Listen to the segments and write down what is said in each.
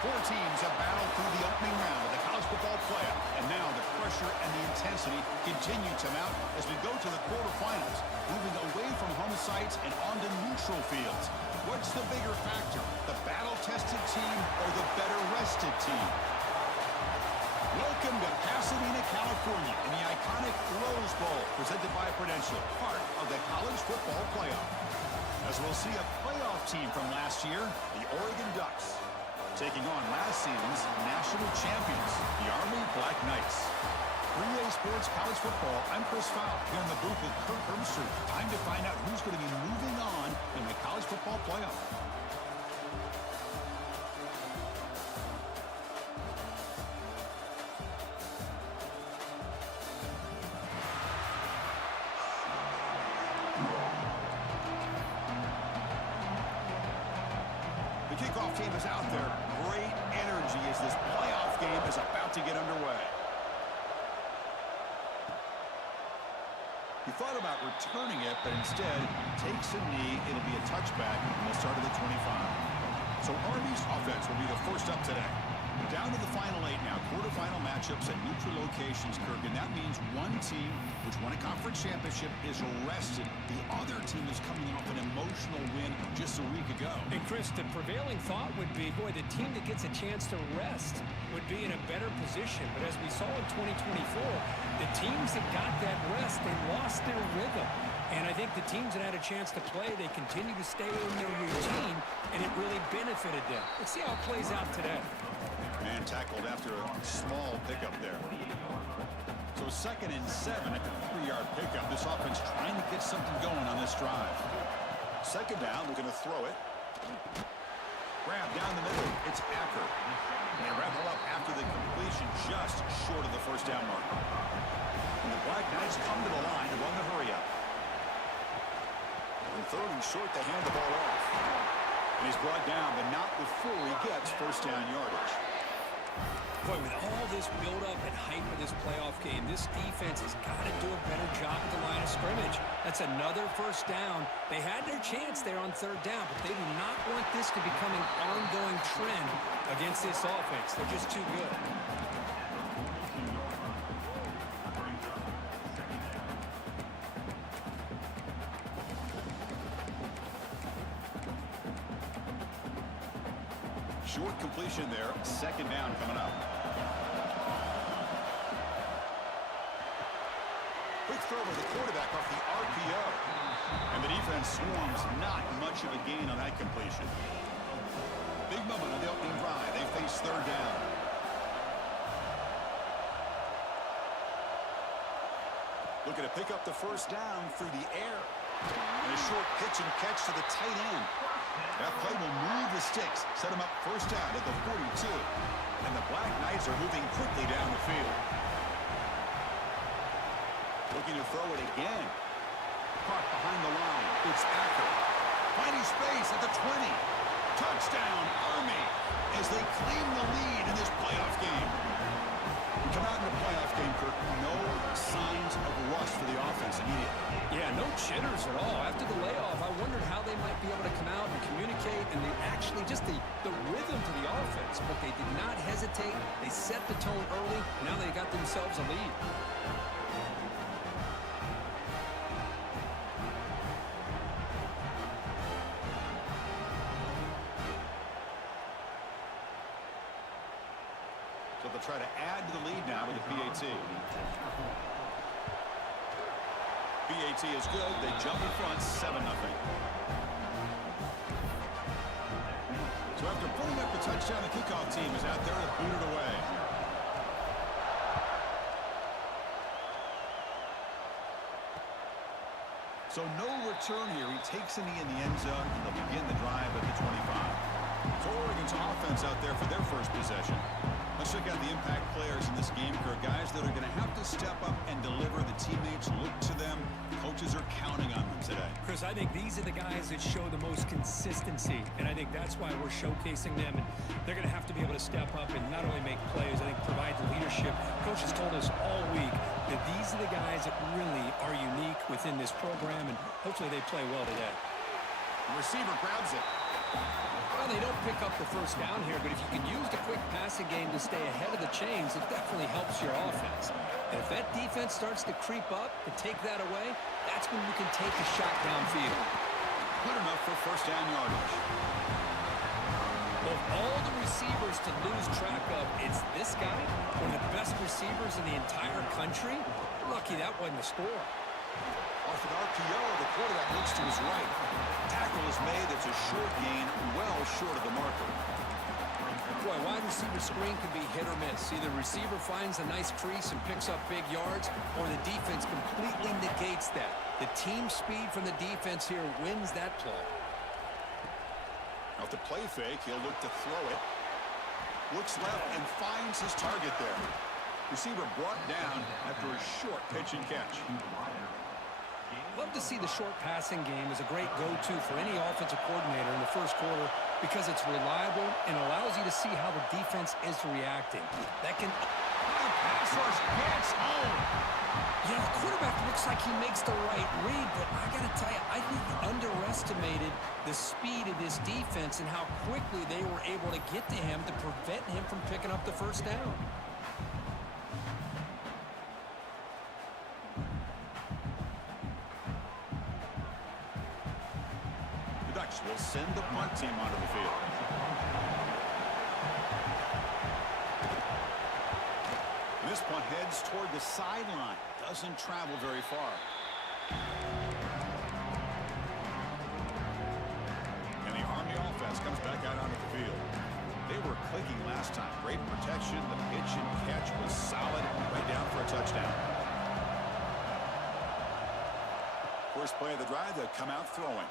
Four teams have battled through the opening round of the college football playoff, and now the pressure and the intensity continue to mount as we go to the quarterfinals, moving away from home sites and onto neutral fields. What's the bigger factor, the battle-tested team or the better-rested team? Welcome to Pasadena, California, in the iconic Rose Bowl, presented by Prudential, part of the college football playoff. As we'll see a playoff team from last year, the Oregon Ducks, taking on last season's national champions, the Army Black Knights. 3A Sports College Football, I'm Chris Fowle, here in the booth with Kirk Herbstreit. Time to find out who's going to be moving on in the college football playoff. The kickoff team is out there. Great energy as this playoff game is about to get underway. He thought about returning it, but instead takes a knee. It'll be a touchback, and they'll start at the 25. So Army's offense will be the first up today. Down to the final 8 now. Quarterfinal matchups at neutral locations, Kirk, and that means one team which won a conference championship is rested. The other team is coming off an emotional win just a week ago. And Chris, the prevailing thought would be, boy, the team that gets a chance to rest would be in a better position. But as we saw in 2024, the teams that got that rest, they lost their rhythm. And I think the teams that had a chance to play, they continue to stay in their routine, and it really benefited them. Let's see how it plays out today. Man tackled after a small pickup there. So 2nd and 7 at the 3-yard pickup. This offense trying to get something going on this drive. 2nd down, they're going to throw it. Grab down the middle. It's Acker. And they wrap it up after the completion, just short of the first down mark. And the Black Knights come to the line to run the hurry up. And 3rd and short, they hand the ball off. And he's brought down, but not before he gets first down yardage. Boy, with all this build-up and hype of this playoff game, this defense has got to do a better job at the line of scrimmage. That's another first down. They had their chance there on 3rd down, but they do not want this to become an ongoing trend against this offense. They're just too good. Short completion there. 2nd down coming up. Quick throw to the quarterback off the RPO. And the defense swarms. Not much of a gain on that completion. Big moment on the opening drive. They face 3rd down. Looking to pick up the first down through the air. And a short pitch and catch to the tight end. That play will move the sticks, set him up first down at the 42. And the Black Knights are moving quickly down the field. Looking to throw it again. Caught behind the line. It's Acker. Finding space at the 20. Touchdown, Army, as they claim the lead in this playoff game. We come out in the playoff game, Kirk. No signs of rust for the offense immediately. Yeah, no jitters at all. After the layoff, I wondered how they might be able to come out and communicate, and they actually just the rhythm to the offense. But they did not hesitate. They set the tone early. Now they got themselves a lead. So they'll try to add to the lead now with the PAT. PAT is good. They jump in front, 7-0. So after putting up the touchdown, the kickoff team is out there to boot it away. So no return here. He takes a knee in the end zone, and they'll begin the drive at the 25. So Oregon's offense out there for their first possession. Let's check out the impact players in this game, Kirk. Guys that are going to have to step up and deliver. The teammates look to them. Coaches are counting on them today. Chris, I think these are the guys that show the most consistency, and I think that's why we're showcasing them. And they're going to have to be able to step up and not only make plays, I think provide the leadership. Coach has told us all week that these are the guys that really are unique within this program, and hopefully they play well today. The receiver grabs it. Well, they don't pick up the first down here, but if you can use the quick passing game to stay ahead of the chains, it definitely helps your offense. And if that defense starts to creep up to take that away, that's when you can take a shot downfield. Good enough for first down yardage. Of all the receivers to lose track of, it's this guy, one of the best receivers in the entire country. Lucky that wasn't the score. Off an RPO, the quarterback looks to his right. Tackle is made. It's a short gain, well short of the marker. Boy, wide receiver screen can be hit or miss. Either receiver finds a nice crease and picks up big yards, or the defense completely negates that. The team speed from the defense here wins that play. Off the play fake, he'll look to throw it. Looks left and finds his target there. Receiver brought down after a short pitch and catch. Love to see the short passing game as a great go-to for any offensive coordinator in the first quarter because it's reliable and allows you to see how the defense is reacting. That can... Pass rush gets home. Yeah, the quarterback looks like he makes the right read, but I got to tell you, I think he underestimated the speed of this defense and how quickly they were able to get to him to prevent him from picking up the first down. The Ducks will send the punt team onto the field. And this punt heads toward the sideline. Doesn't travel very far. And the Army offense comes back out onto the field. They were clicking last time. Great protection. The pitch and catch was solid. Right down for a touchdown. First play of the drive, they'll come out throwing.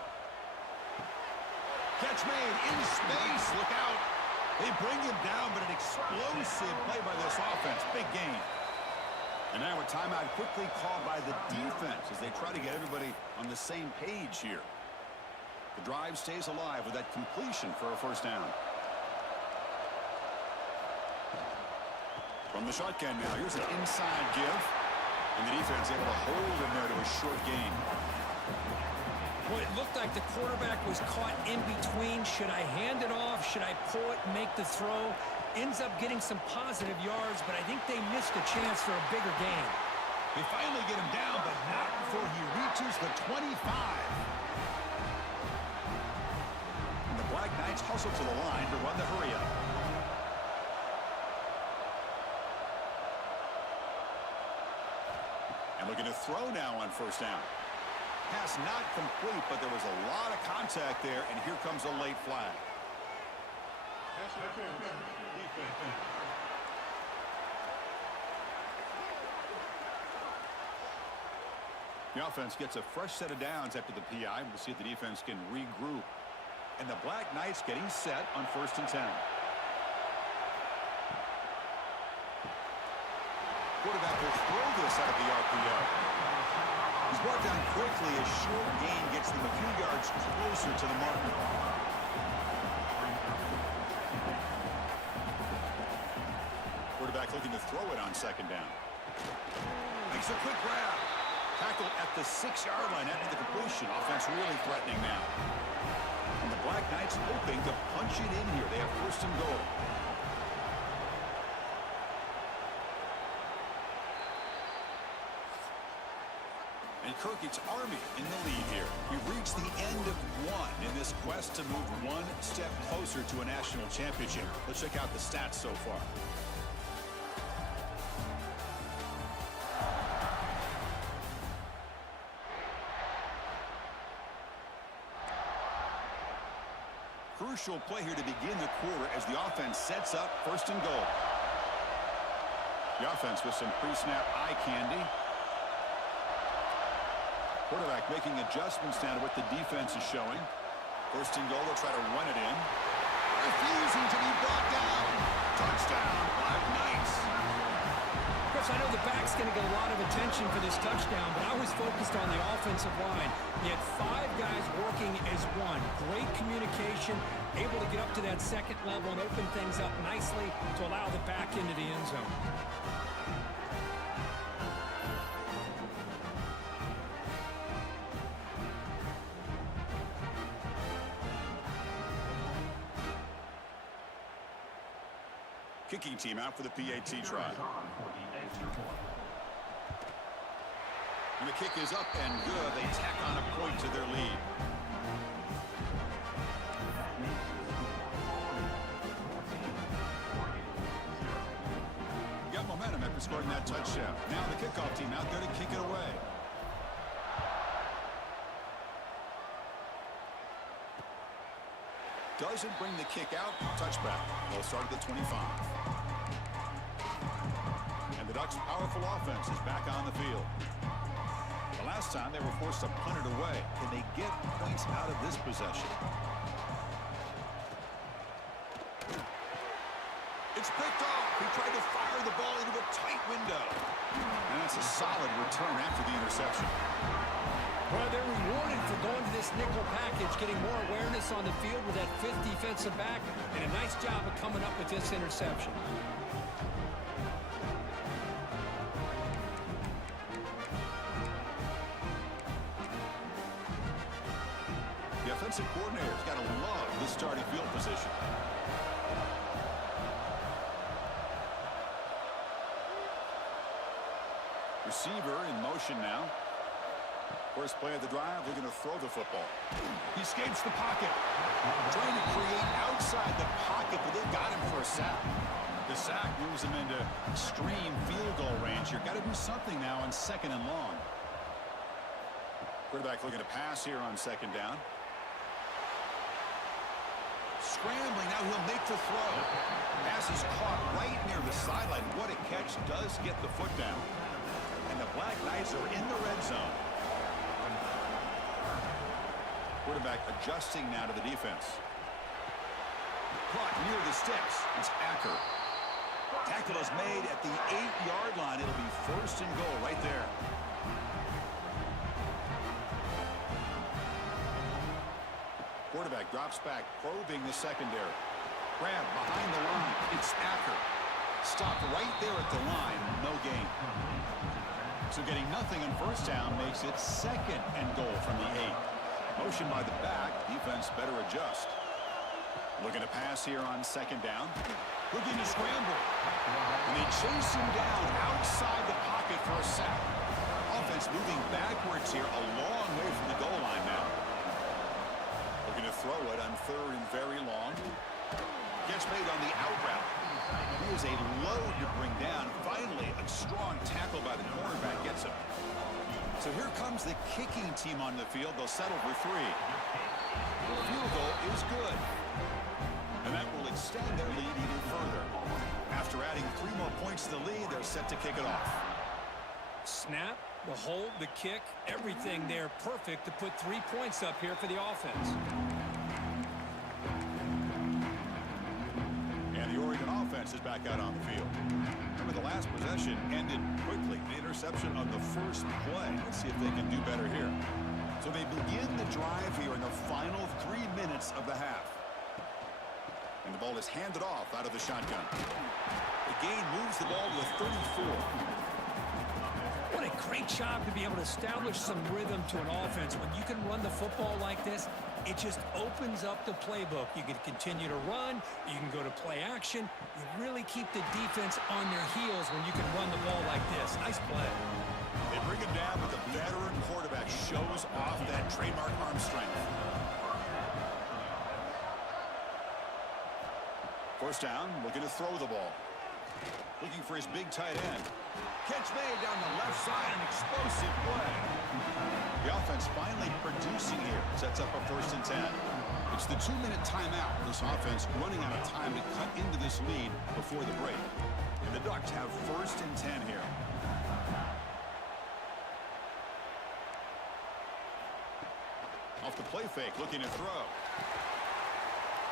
Catch made in space. Look out. They bring him down, but an explosive play by this offense. Big gain. And now a timeout quickly called by the defense as they try to get everybody on the same page here. The drive stays alive with that completion for a first down. From the shotgun now, here's an inside give. And the defense able to hold him there to a short gain. Well, it looked like the quarterback was caught in between. Should I hand it off? Should I pull it and make the throw? Ends up getting some positive yards, but I think they missed a chance for a bigger gain. They finally get him down, but not before he reaches the 25. And the Black Knights hustle to the line to run the hurry up. And looking to throw now on first down. Pass not complete, but there was a lot of contact there, and here comes a late flag. The offense gets a fresh set of downs after the PI. We'll see if the defense can regroup. And the Black Knights getting set on 1st and 10. Quarterback will throw this out of the RPO. He's brought down quickly. A short gain gets them a few yards closer to the marker. Quarterback looking to throw it on 2nd down. Makes a quick grab. Tackle at the 6-yard line after the completion. Offense really threatening now. And the Black Knights hoping to punch it in here. They have 1st and goal. And Kirk, it's Army in the lead here. We've reached the end of one in this quest to move one step closer to a national championship. Let's check out the stats so far. Crucial play here to begin the quarter as the offense sets up 1st and goal. The offense with some pre-snap eye candy. Quarterback making adjustments now to what the defense is showing. 1st and goal, they'll try to run it in. Refusing to be brought down. Touchdown, Black Knights. Chris, I know the back's going to get a lot of attention for this touchdown, but I was focused on the offensive line. You had 5 guys working as one. Great communication, able to get up to that 2nd level and open things up nicely to allow the back into the end zone. Kicking team out for the PAT try. And the kick is up and good. They tack on a point to their lead. Got momentum after scoring that touchdown. Now the kickoff team out there to kick it away. Doesn't bring the kick out. Touchback. They'll start at the 25. And the Ducks' powerful offense is back on the field. The last time they were forced to punt it away. Can they get points out of this possession? It's picked off. He tried to fire the ball into a tight window. And that's a solid return after the interception. Well, they're rewarded for going to this nickel package, getting more awareness on the field with that fifth defensive back, and a nice job of coming up with this interception. The offensive coordinator's got to love this starting field position. Receiver in motion now. First play of the drive, they're going to throw the football. He escapes the pocket. Trying to create outside the pocket, but they've got him for a sack. The sack moves him into extreme field goal range here. Got to do something now on 2nd and long. Quarterback looking to pass here on 2nd down. Scrambling, now he'll make the throw. Pass is caught right near the sideline. What a catch, does get the foot down. And the Black Knights are in the red zone. Quarterback adjusting now to the defense. Caught near the sticks. It's Acker. Tackle is made at the 8-yard line. It'll be 1st and goal right there. Quarterback drops back, probing the secondary. Grab behind the line. It's Acker. Stopped right there at the line. No gain. So getting nothing on 1st down makes it 2nd and goal from the 8. Motion by the back. Defense better adjust. Looking to pass here on 2nd down. Looking to scramble. And they chase him down outside the pocket for a sack. Offense moving backwards here a long way from the goal line now. Looking to throw it on 3rd and very long. Gets made on the out route. He is a load to bring down. Finally, a strong tackle by the cornerback gets him. So here comes the kicking team on the field. They'll settle for 3. The field goal is good. And that will extend their lead even further. After adding 3 more points to the lead, they're set to kick it off. Snap, the hold, the kick, everything there perfect to put 3 points up here for the offense. And the Oregon offense is back out on the field. Remember, the last possession ended quickly. The interception on the first play. Let's see if they can do better here. So they begin the drive here in the final 3 minutes of the half. And the ball is handed off out of the shotgun. The gain moves the ball to 34. What a great job to be able to establish some rhythm to an offense. When you can run the football like this, it just opens up the playbook. You can continue to run. You can go to play action. You really keep the defense on their heels when you can run the ball like this. Nice play. They bring him down, but the veteran quarterback shows off that trademark arm strength. 1st down, looking to throw the ball. Looking for his big tight end. Catch made down the left side, an explosive play. The offense finally producing here. Sets up a 1st and 10. It's the 2-minute timeout. This offense running out of time to cut into this lead before the break. And the Ducks have 1st and 10 here. Off the play fake, looking to throw.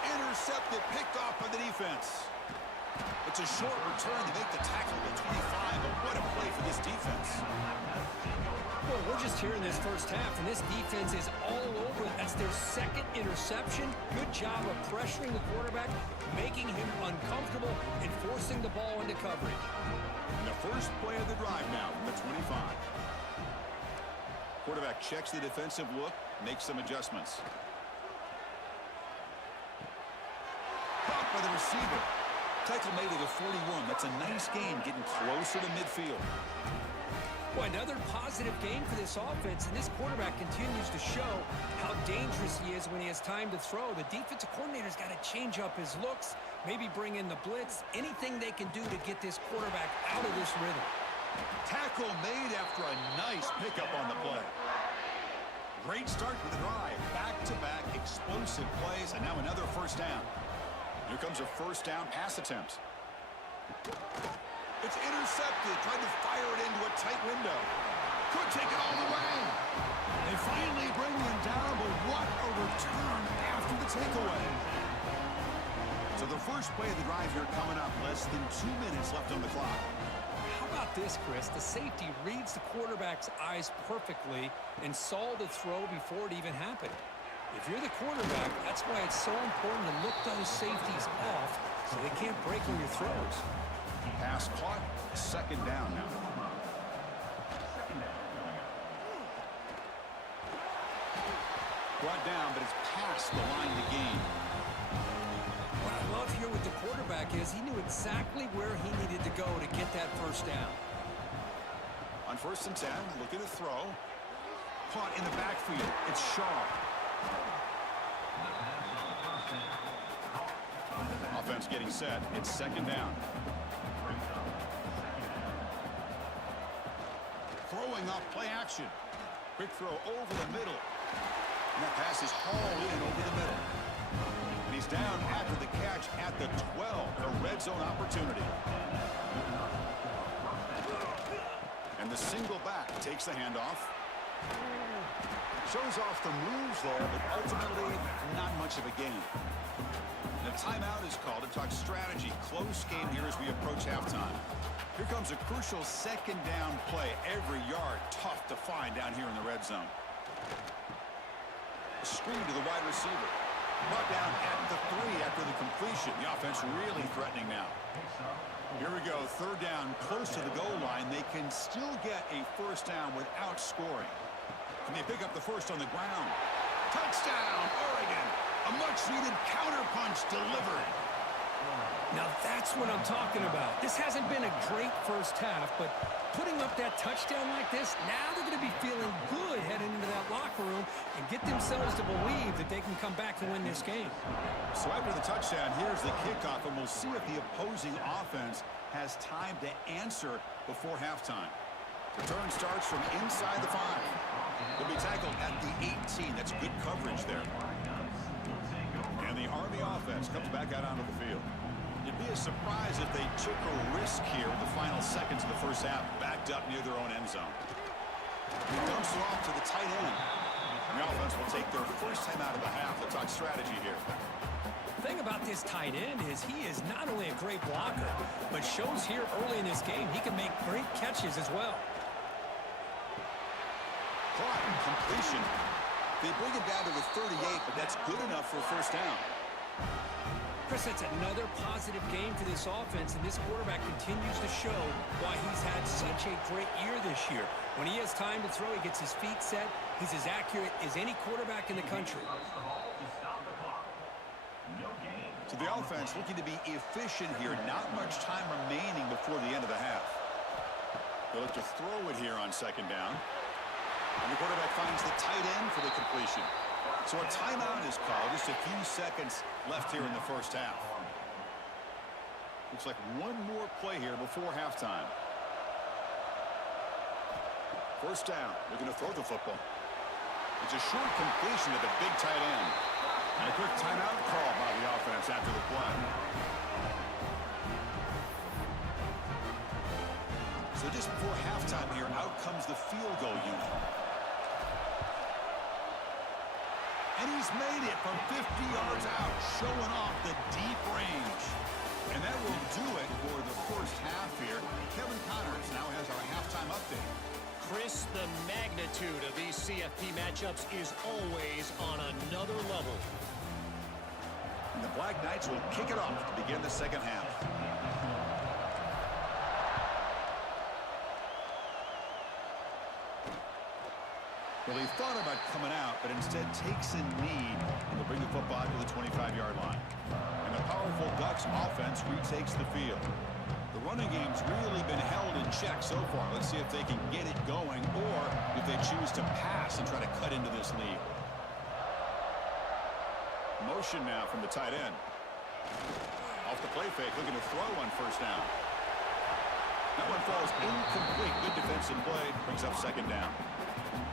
Intercepted, picked off by the defense. It's a short return to make the tackle to 25, but what a play for this defense. Well, we're just here in this first half, and this defense is all over. That's their 2nd interception. Good job of pressuring the quarterback, making him uncomfortable, and forcing the ball into coverage. And the first play of the drive now from the 25. Quarterback checks the defensive look, makes some adjustments. Caught by the receiver. Tackle made it a 41. That's a nice gain, getting closer to midfield. Well, another positive game for this offense, and this quarterback continues to show how dangerous he is when he has time to throw. The defensive coordinator's got to change up his looks, maybe bring in the blitz, anything they can do to get this quarterback out of this rhythm. Tackle made after a nice pickup on the play. Great start to the drive. Back-to-back explosive plays, and now another first down. Here comes a first down pass attempt. It's intercepted. Tried to fire it into a tight window. Could take it all the way. They finally bring him down, but what a return after the takeaway. So the first play of the drive here coming up. Less than 2 minutes left on the clock. How about this, Chris? The safety reads the quarterback's eyes perfectly and saw the throw before it even happened. If you're the quarterback, that's why it's so important to look those safeties off so they can't break on your throws. Pass caught. Second down now. Brought down, but it's past the line to gain. What I love here with the quarterback is he knew exactly where he needed to go to get that first down. On 1st and 10, look at the throw. Caught in the backfield. It's Shaw. Offense getting set. It's second down. Throwing off play action. Quick throw over the middle. And that pass is hauled in over the middle. And he's down after the catch at the 12. A red zone opportunity. And the single back takes the handoff. Shows off the moves there, but ultimately not much of a gain. The timeout is called to talk strategy. Close game here as we approach halftime. Here comes a crucial second down play. Every yard tough to find down here in the red zone. Screen to the wide receiver. Brought down at the 3 after the completion. The offense really threatening now. Here we go. Third down, close to the goal line. They can still get a first down without scoring. Can they pick up the first on the ground? Touchdown, Oregon. A much-needed counterpunch delivered. Now that's what I'm talking about. This hasn't been a great first half, but putting up that touchdown like this, now they're going to be feeling good heading into that locker room and get themselves to believe that they can come back and win this game. So after the touchdown, here's the kickoff, and we'll see if the opposing offense has time to answer before halftime. Return starts from inside the 5. They'll be tackled at the 18. That's good coverage there. And the Army offense comes back out onto the field. It'd be a surprise if they took a risk here in the final seconds of the first half, backed up near their own end zone. He dumps it off to the tight end. The offense will take their first time out of the half to talk strategy here. The thing about this tight end is he is not only a great blocker, but shows here early in this game he can make great catches as well. Caught, completion. They bring it down to the 38, but that's good enough for a first down. Chris, that's another positive game for this offense, and this quarterback continues to show why he's had such a great year this year. When he has time to throw, he gets his feet set. He's as accurate as any quarterback in the country. So the offense looking to be efficient here. Not much time remaining before the end of the half. They'll look to throw it here on second down. And the quarterback finds the tight end for the completion. So a timeout is called. Just a few seconds left here in the first half. Looks like one more play here before halftime. First down. Looking to throw the football. It's a short completion to the big tight end. And a quick timeout call by the offense after the play. So just before halftime here, out comes the field goal unit. And he's made it from 50 yards out, showing off the deep range. And that will do it for the first half here. Kevin Connors now has our halftime update. Chris, the magnitude of these CFP matchups is always on another level. And the Black Knights will kick it off to begin the second half. Well, he thought about coming out, but instead takes a knee and will bring the football to the 25-yard line. And the powerful Ducks Ducks offense retakes the field. The running game's really been held in check so far. Let's see if they can get it going or if they choose to pass and try to cut into this lead. Motion now from the tight end. Off the play fake, looking to throw on first down. That one falls incomplete. Good defensive play. Brings up second down.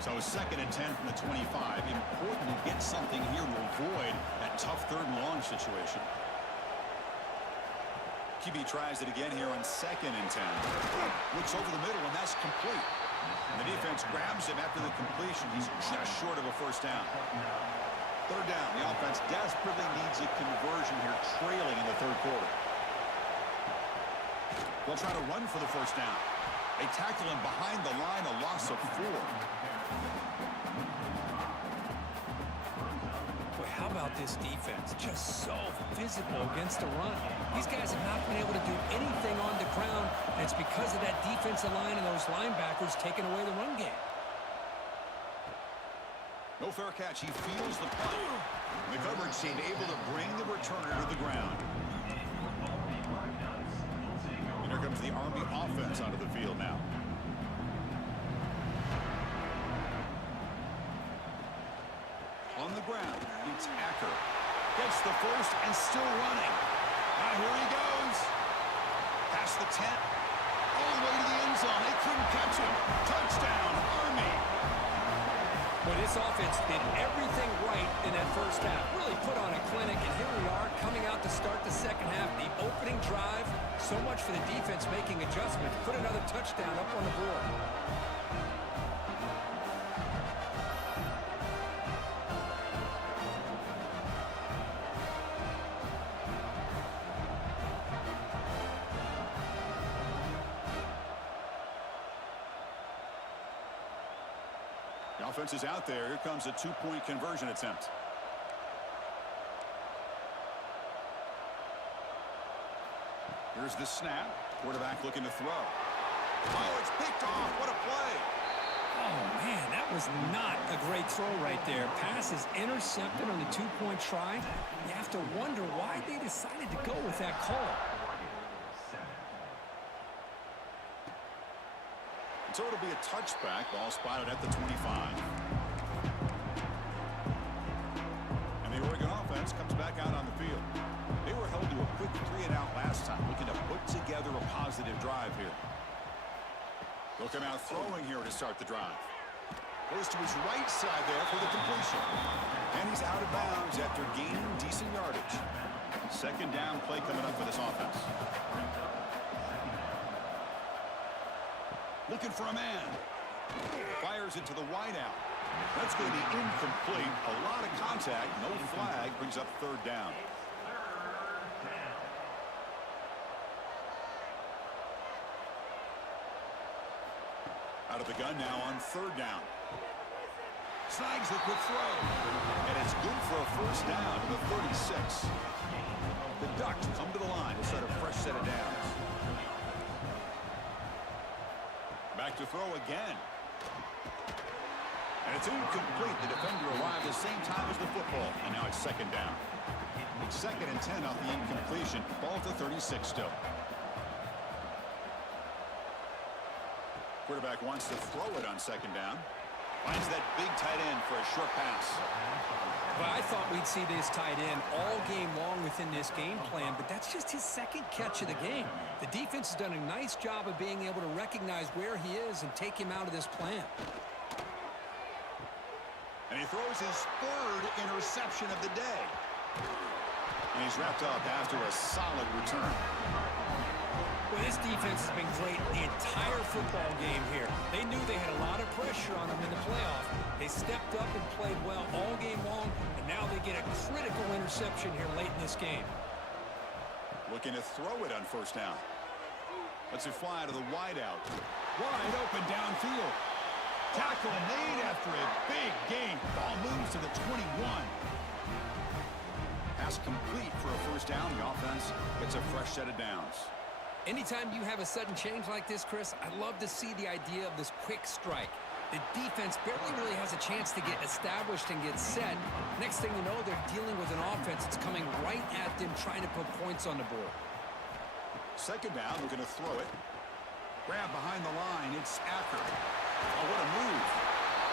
So 2nd and 10 from the 25. Important to get something here to avoid that tough 3rd and long situation. QB tries it again here on 2nd and 10. Looks over the middle, and that's complete. And the defense grabs him after the completion. He's just short of a first down. 3rd down. The offense desperately needs a conversion here, trailing in the 3rd quarter. They'll try to run for the first down. They tackle him behind the line, a loss of 4. Boy, how about this defense? Just so physical against the run. These guys have not been able to do anything on the ground, and it's because of that defensive line and those linebackers taking away the run game. No fair catch. He feels the punt. The coverage team able to bring the returner to the ground. And here comes the Army offense onto the field now. On the ground, it's Acker. Gets the first and still running. Now here he goes. Past the 10. All the way to the end zone. They couldn't catch him. Touchdown, Army. Well, this offense did everything right in that first half. Really put on a clinic, and here we are coming out to start the second half. The opening drive, so much for the defense making adjustments. Put another touchdown up on the board. The offense is out there. Here comes a 2-point conversion attempt. Here's the snap. Quarterback looking to throw. Oh, it's picked off. What a play. Oh, man, that was not a great throw right there. Pass is intercepted on the 2-point try. You have to wonder why they decided to go with that call. So it'll be a touchback. Ball spotted at the 25. And the Oregon offense comes back out on the field. They were held to a quick 3-and-out last time, looking to put together a positive drive here. They'll come out throwing here to start the drive. Goes to his right side there for the completion. And he's out of bounds after gaining decent yardage. 2nd down play coming up for this offense. Looking for a man. Fires it to the wideout. That's going to be incomplete. A lot of contact. No flag. Brings up 3rd down. Out of the gun now on 3rd down. Snags the quick throw. And it's good for a first down to the 36. The Ducks come to the line to set a fresh set of downs. Back to throw again. And it's incomplete. The defender arrived at the same time as the football. And now it's 2nd down. 2nd and 10 off the incompletion. Ball to 36 still. Quarterback wants to throw it on 2nd down. Finds that big tight end for a short pass. Well, I thought we'd see this tight end all game long within this game plan, but that's just his 2nd catch of the game. The defense has done a nice job of being able to recognize where he is and take him out of this plan. And he throws his 3rd interception of the day. And he's wrapped up after a solid return. Well, this defense has been great the entire football game here. They knew they had a lot of pressure on them in the playoff. They stepped up and played well all game long, and now they get a critical interception here late in this game. Looking to throw it on 1st down. Lets it fly to the wideout. Wide open downfield. Tackle made after a big gain. Ball moves to the 21. Pass complete for a first down. The offense gets a fresh set of downs. Anytime you have a sudden change like this, Chris, I love to see the idea of this quick strike. The defense barely really has a chance to get established and get set. Next thing you know, they're dealing with an offense that's coming right at them, trying to put points on the board. Second down, we're going to throw it. Grab behind the line, it's Acker. Oh, what a move.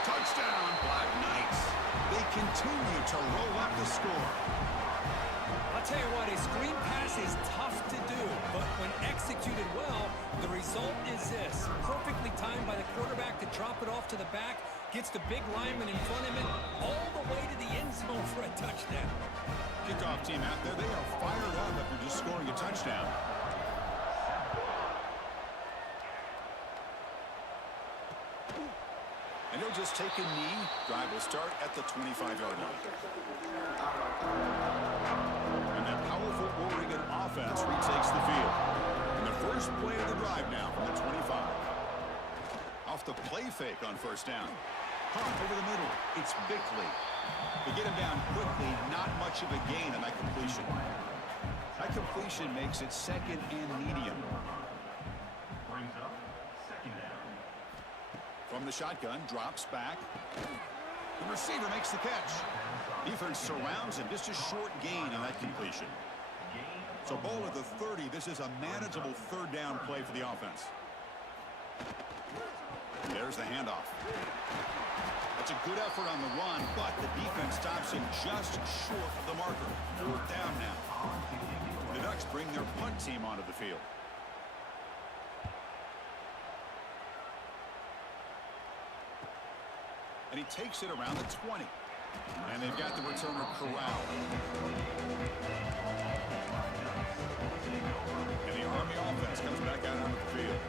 Touchdown, Black Knights. They continue to roll up the score. I'll tell you what, a screen pass is tough to do, but when executed well, the result is this. Perfectly timed by the quarterback to drop it off to the back, gets the big lineman in front of him all the way to the end zone for a touchdown. Kickoff team out there, they are fired up after just scoring a touchdown. And he'll just take a knee. Drive will start at the 25-yard line. And that powerful Oregon offense retakes the field. And the first play of the drive now from the 25. Off the play fake on first down. Pump over the middle. It's Bickley. They get him down quickly. Not much of a gain on that completion. That completion makes it second and medium. Brings up second down. From the shotgun, drops back. The receiver makes the catch. Defense surrounds him. Just a short gain on that completion. So ball at the 30. This is a manageable third down play for the offense. There's the handoff. That's a good effort on the run, but the defense stops him just short of the marker. Fourth down now. The Ducks bring their punt team onto the field. And he takes it around the 20. And they've got the returner corralled. And the Army offense comes back out onto the field.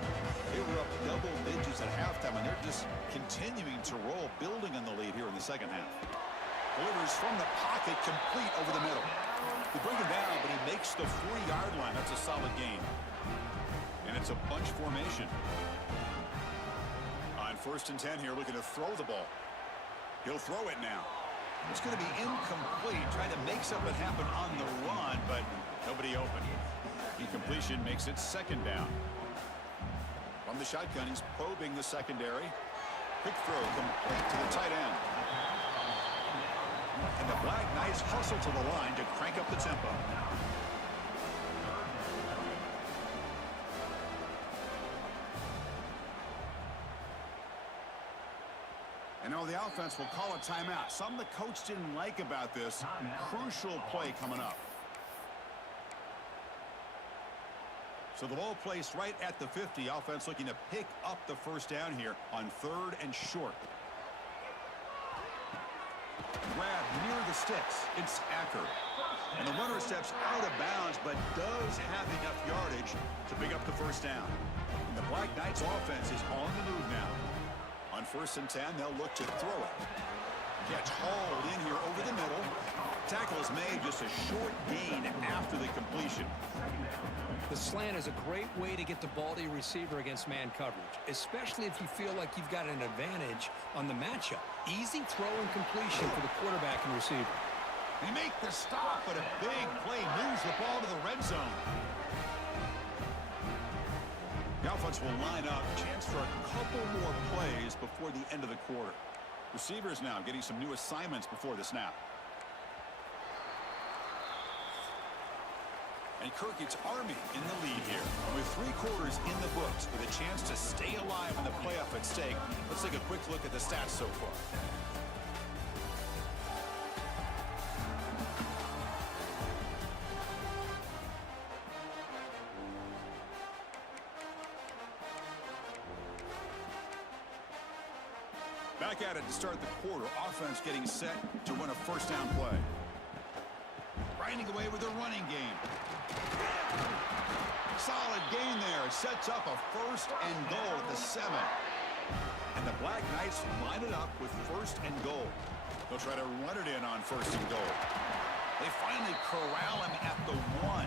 They were up double digits at halftime, and they're just continuing to roll, building on the lead here in the second half. Delivers from the pocket, complete over the middle. They bring him down, but he makes the 40-yard line. That's a solid gain. And it's a bunch formation. On 1st and 10 here, looking to throw the ball. He'll throw it now. It's going to be incomplete, trying to make something happen on the run, but nobody open. Incompletion makes it second down. From the shotgun, he's probing the secondary. Quick throw complete to the tight end. And the Black Knights hustle to the line to crank up the tempo. And now the offense will call a timeout. Something the coach didn't like about this. Crucial play coming up. So the ball placed right at the 50. Offense looking to pick up the first down here on 3rd and short. Grab near the sticks. It's Acker. And the runner steps out of bounds, but does have enough yardage to pick up the first down. And the Black Knights offense is on the move now. On 1st and 10, they'll look to throw it. Catch hauled in here over the middle. Tackle is made, just a short gain after the completion. The slant is a great way to get the ball to your receiver against man coverage, especially if you feel like you've got an advantage on the matchup. Easy throw and completion for the quarterback and receiver. They make the stop, but a big play moves the ball to the red zone. The offense will line up. Chance for a couple more plays before the end of the quarter. Receivers now getting some new assignments before the snap. And Kirk, it's Army in the lead here. With 3 quarters in the books, with a chance to stay alive in the playoff at stake, let's take a quick look at the stats so far. Back at it to start the quarter. Offense getting set to run a first down play. Grinding away with a running game. Solid gain there. Sets up a 1st and goal at the 7. And the Black Knights line it up with 1st and goal. They'll try to run it in on 1st and goal. They finally corral him at the 1.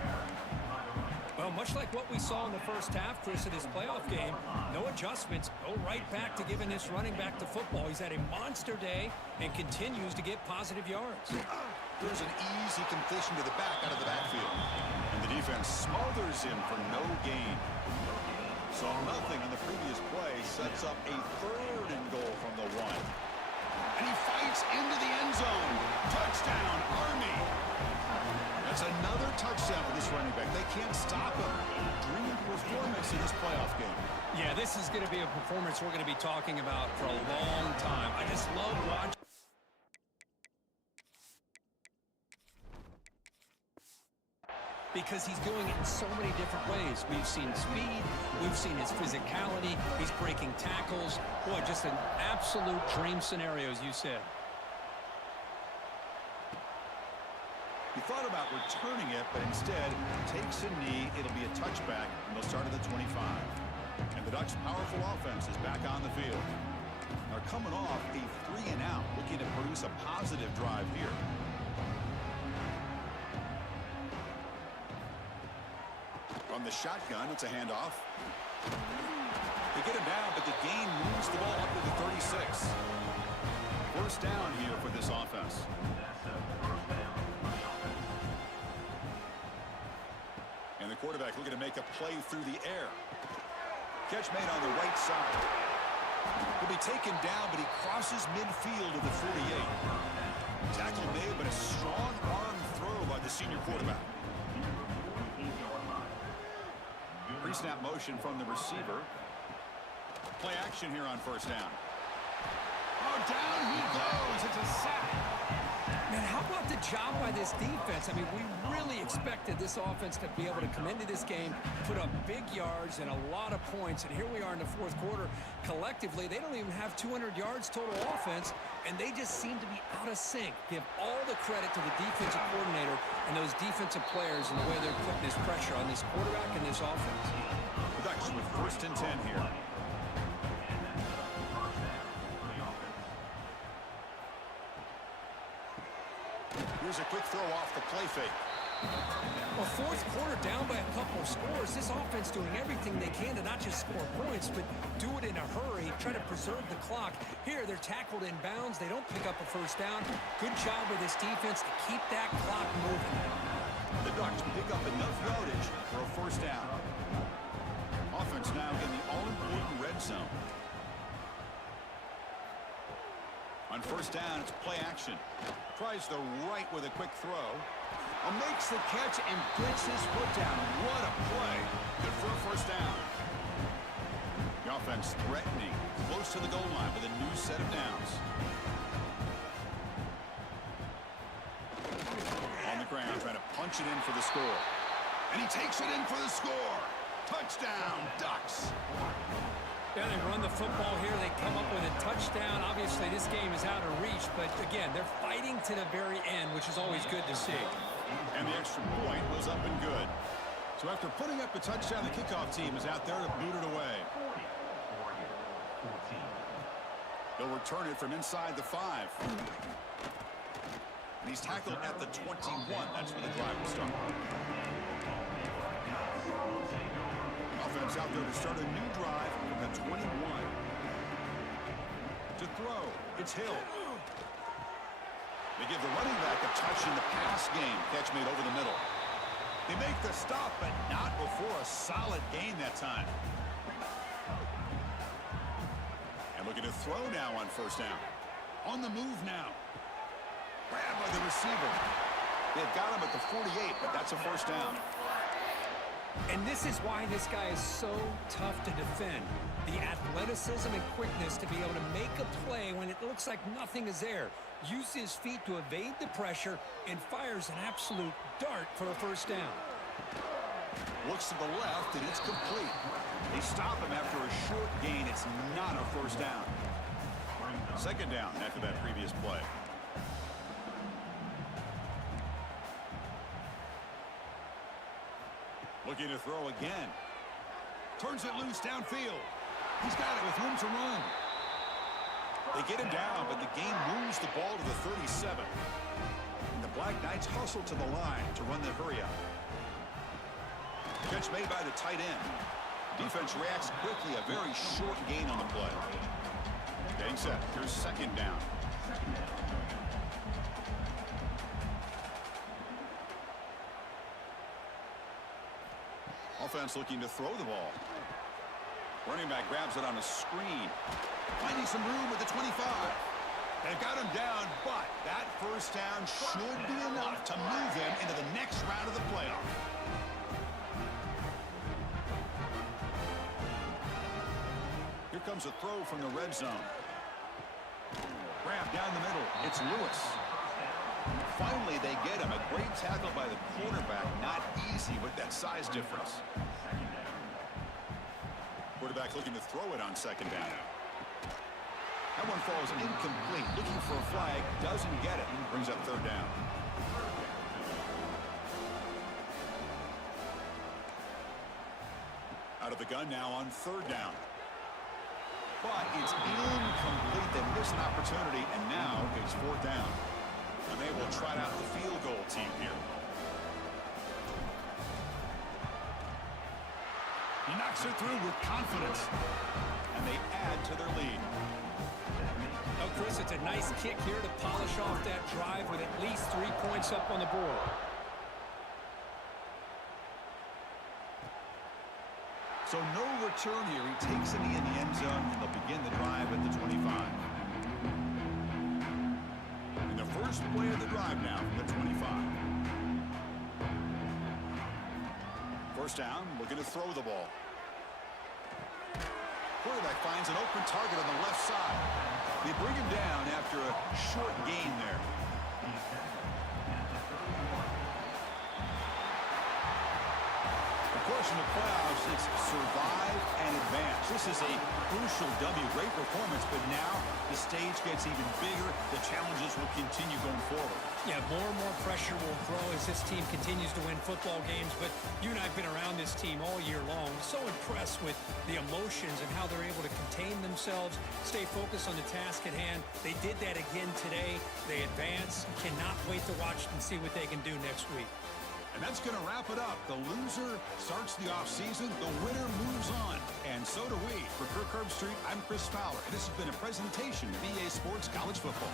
Well, much like what we saw in the first half, Chris, of this playoff game, no adjustments, go right back to giving this running back to football. He's had a monster day and continues to get positive yards. There's an easy completion to the back out of the backfield. And the defense smothers him for no gain. So nothing on the previous play sets up a 3rd and goal from the 1. And he fights into the end zone. Touchdown, Army. That's another touchdown for this running back. They can't stop him. Dream performance in this playoff game. Yeah, this is going to be a performance we're going to be talking about for a long time. I just love watching. Because he's doing it in so many different ways. We've seen speed. We've seen his physicality. He's breaking tackles. Boy, just an absolute dream scenario, as you said. He thought about returning it, but instead takes a knee. It'll be a touchback, and they'll start at the 25. And the Ducks' powerful offense is back on the field. They're coming off a 3-and-out, looking to produce a positive drive here. From the shotgun, it's a handoff. They get him down, but the gain moves the ball up to the 36. First down here for this offense. And the quarterback looking to make a play through the air. Catch made on the right side. He'll be taken down, but he crosses midfield to the 48. Tackle made, but a strong arm throw by the senior quarterback. Pre-snap motion from the receiver. Play action here on first down. Oh, down he goes. It's a sack. Man, how about the job by this defense? I mean, we really expected this offense to be able to come into this game, put up big yards and a lot of points, and here we are in the 4th quarter. Collectively, they don't even have 200 yards total offense, and they just seem to be out of sync. Give all the credit to the defensive coordinator and those defensive players and the way they're putting this pressure on this quarterback and this offense. The Ducks with 1st and 10 here. Here's a quick throw off the play fake. Well, 4th quarter down by a couple of scores. This offense doing everything they can to not just score points, but do it in a hurry, try to preserve the clock. Here, they're tackled in bounds. They don't pick up a first down. Good job with this defense to keep that clock moving. The Ducks pick up enough yardage for a first down. Offense now in the all-important red zone. On first down, it's play action. Tries the right with a quick throw. Makes the catch and puts his foot down. What a play. Good for a first down. The offense threatening, close to the goal line with a new set of downs. On the ground, trying to punch it in for the score. And he takes it in for the score. Touchdown, Ducks. Yeah, they run the football here. They come up with a touchdown. Obviously, this game is out of reach, but again, they're fighting to the very end, which is always good to see. And the extra point was up and good. So after putting up a touchdown, the kickoff team is out there to boot it away. They'll return it from inside the 5. And he's tackled at the 21. That's where the drive will start. Offense out there to start a new drive from the 21. To throw, it's Hill. They give the running back a touch in the pass game. Catch made over the middle. They make the stop, but not before a solid gain that time. And looking to throw now on first down. On the move now. Grabbed by the receiver. They've got him at the 48, but that's a first down. And this is why this guy is so tough to defend. The athleticism and quickness to be able to make a play when it looks like nothing is there. Uses his feet to evade the pressure and fires an absolute dart for a first down. Looks to the left, and it's complete. They stop him after a short gain. It's not a first down. Second down after that previous play. Looking to throw again. Turns it loose downfield. He's got it with room to run. They get him down, but the game moves the ball to the 37. And the Black Knights hustle to the line to run the hurry up. Catch made by the tight end. Defense reacts quickly. A very short gain on the play. Getting set. Here's second down. Offense looking to throw the ball. Running back grabs it on a screen. Finding some room at the 25. They've got him down, but that first down should be enough to move him into the next round of the playoff. Here comes a throw from the red zone. Grab down the middle. It's Lewis. Finally, they get him. A great tackle by the quarterback. Not easy with that size difference. Quarterback looking to throw it on second down. That one falls incomplete. Looking for a flag. Doesn't get it. Brings up third down. Out of the gun now on third down. But it's incomplete. They missed an opportunity, and now it's fourth down. And they will try out the field goal team here. He knocks it through with confidence. And they add to their lead. Oh, Chris, it's a nice kick here to polish off that drive with at least 3 points up on the board. So no return here. He takes it in the end zone, and they'll begin the drive at the 25. And the first play of the drive now from the 25. First down, looking to throw the ball. Quarterback finds an open target on the left side. They bring him down after a short gain there. Of course, in the playoffs, it's survive and advance. This is a crucial W. Great performance, but now the stage gets even bigger. The challenges will continue going forward. Yeah, more and more pressure will grow as this team continues to win football games, but you and I have been around this team all year long. So impressed with the emotions and how they're able to contain themselves, stay focused on the task at hand. They did that again today. They advance. Cannot wait to watch and see what they can do next week. And that's going to wrap it up. The loser starts the offseason. The winner moves on. And so do we. For Kirk Herbstreit, I'm Chris Fowler. And this has been a presentation of EA Sports College Football.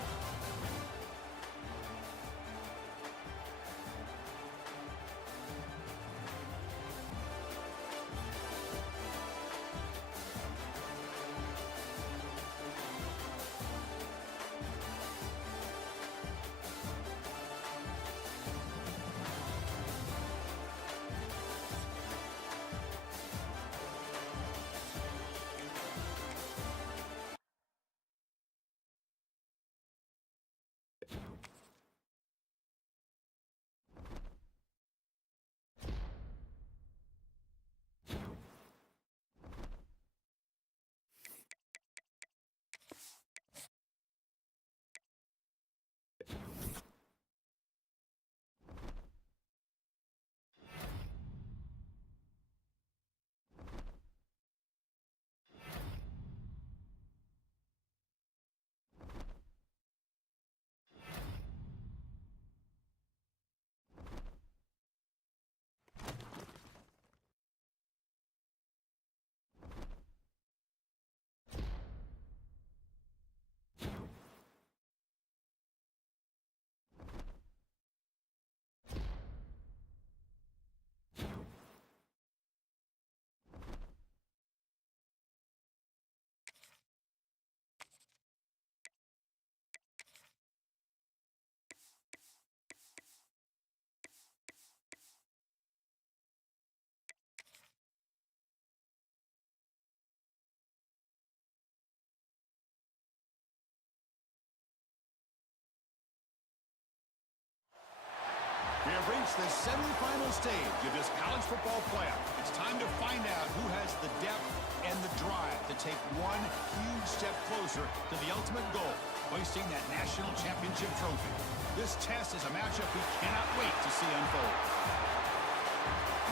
We have reached the semifinal stage of this college football playoff. It's time to find out who has the depth and the drive to take one huge step closer to the ultimate goal, hoisting that national championship trophy. This test is a matchup we cannot wait to see unfold.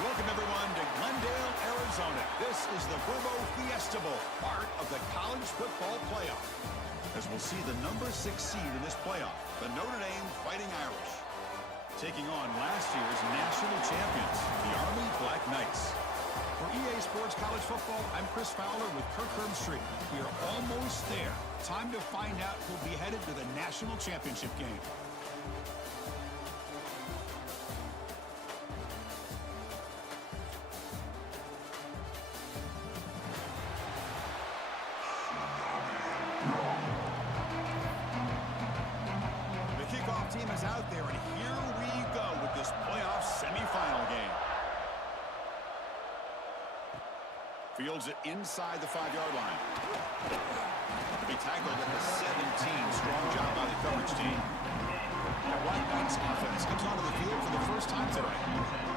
Welcome, everyone, to Glendale, Arizona. This is the Verbo Fiesta Bowl, part of the college football playoff. As we'll see the number 6 seed in this playoff, the Notre Dame Fighting Irish, taking on last year's national champions, the Army Black Knights. For EA Sports College Football, I'm Chris Fowler with Kirk Herbstreit. We are almost there. Time to find out who'll be headed to the national championship game. Fields it inside the 5-yard line. He tackled at the 17. Strong job by the coverage team. The Black Knights offense comes onto the field for the first time today.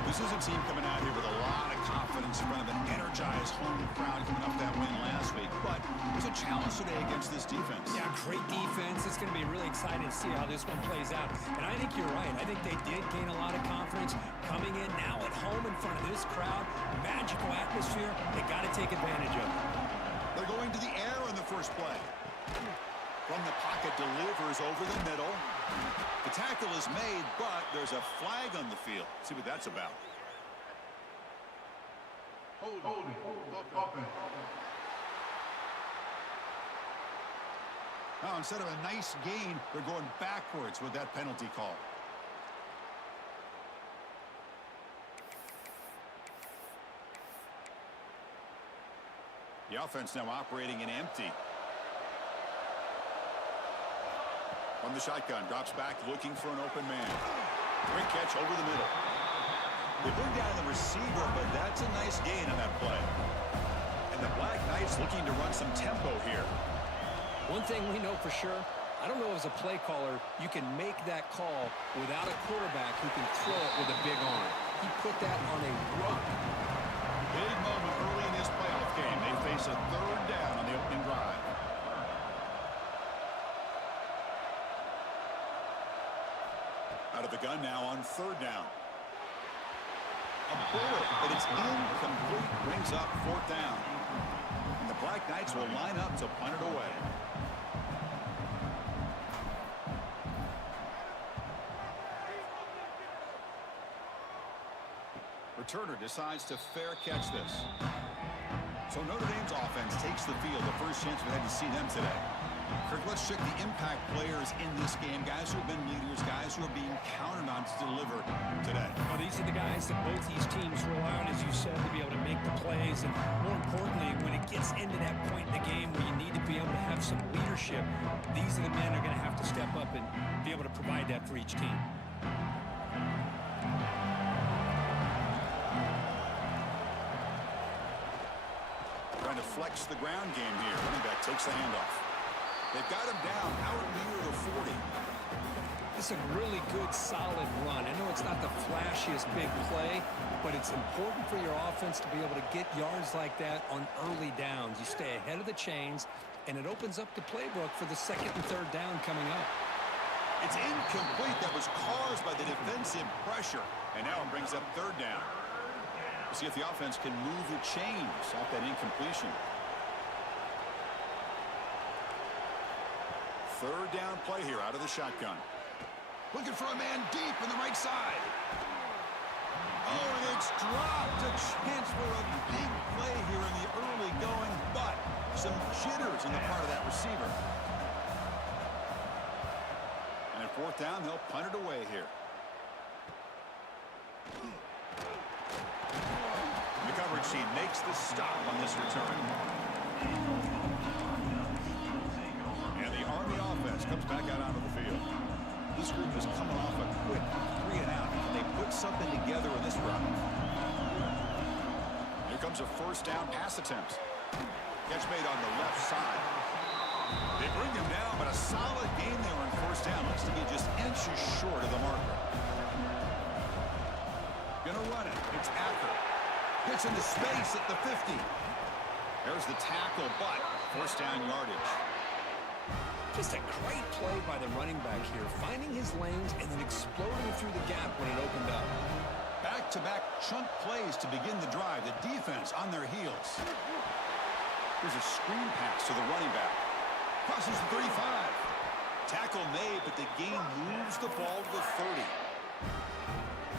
This is a team coming out here with a lot of confidence in front of an energized home crowd coming up that win last week. But there's a challenge today against this defense. Yeah, great defense. It's going to be really exciting to see how this one plays out. And I think you're right. I think they did gain a lot of confidence coming in now at home in front of this crowd. Magical atmosphere. They got to take advantage of it. They're going to the air in the first play. From the pocket, delivers over the middle. The tackle is made, but there's a flag on the field. Let's see what that's about. Holding. Open. Now, instead of a nice gain, they're going backwards with that penalty call. The offense now operating in empty. From the shotgun, drops back, looking for an open man. Great catch over the middle. They bring down the receiver, but that's a nice gain on that play. And the Black Knights looking to run some tempo here. One thing we know for sure, I don't know as a play caller, you can make that call without a quarterback who can throw it with a big arm. He put that on a rope. Big moment early in this playoff game. They face a third down on the opening drive. Out of the gun now on third down. A bullet, but it's incomplete. Brings up fourth down. And the Black Knights will line up to punt it away. Returner decides to fair catch this. So Notre Dame's offense takes the field. The first chance we had to see them today. Kirk, let's check the impact players in this game. Guys who have been leaders, guys who are being counted on to deliver today. Well, these are the guys that both these teams rely on, as you said, to be able to make the plays. And more importantly, when it gets into that point in the game where you need to be able to have some leadership, these are the men that are going to have to step up and be able to provide that for each team. Trying to flex the ground game here. Running back takes the handoff. They've got him down out near the 40. It's a really good, solid run. I know it's not the flashiest big play, but it's important for your offense to be able to get yards like that on early downs. You stay ahead of the chains, and it opens up the playbook for the second and third down coming up. It's incomplete. That was caused by the defensive pressure. And now it brings up third down. We'll see if the offense can move the chains off that incompletion. Third down play here out of the shotgun. Looking for a man deep in the right side. Oh, and it's dropped. A chance for a big play here in the early going, but some jitters on the part of that receiver. And at fourth down, they'll punt it away here. The coverage team makes the stop on this return. And the Army offense comes back out onto the field. This group is coming off a quick 3-and-out. Can they put something together in this run? Here comes a first down pass attempt. Catch made on the left side. They bring him down, but a solid gain there on first down. Looks to be just inches short of the marker. Gonna run it. It's Acker. Gets into space at the 50. There's the tackle, but first down yardage. Just a great play by the running back here, finding his lanes and then exploding through the gap when it opened up. Back-to-back chunk plays to begin the drive. The defense on their heels. There's a screen pass to the running back. Crosses the 35. Tackle made, but the gain moves the ball to the 30.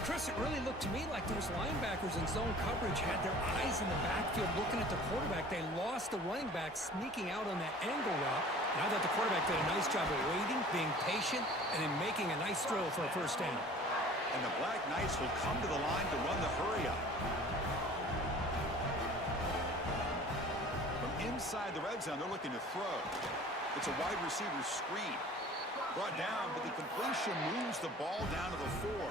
Chris, it really looked to me like those linebackers in zone coverage had their eyes in the backfield looking at the quarterback. They lost the running back sneaking out on that angle route. And I thought the quarterback did a nice job of waiting, being patient, and then making a nice throw for a first down. And the Black Knights will come to the line to run the hurry-up. From inside the red zone, they're looking to throw. It's a wide receiver screen. Brought down, but the completion moves the ball down to the 4.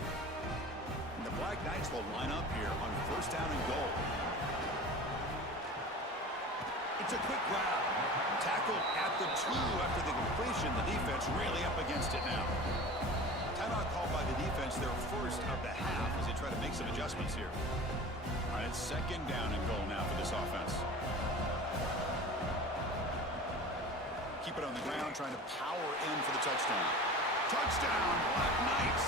And the Black Knights will line up here on first down and goal. It's a quick grab. Tackled at the 2 after the completion. The defense really up against it now. Timeout called by the defense, their first of the half, as they try to make some adjustments here. All right, it's second down and goal now for this offense. Keep it on the ground, trying to power in for the touchdown. Touchdown, Black Knights,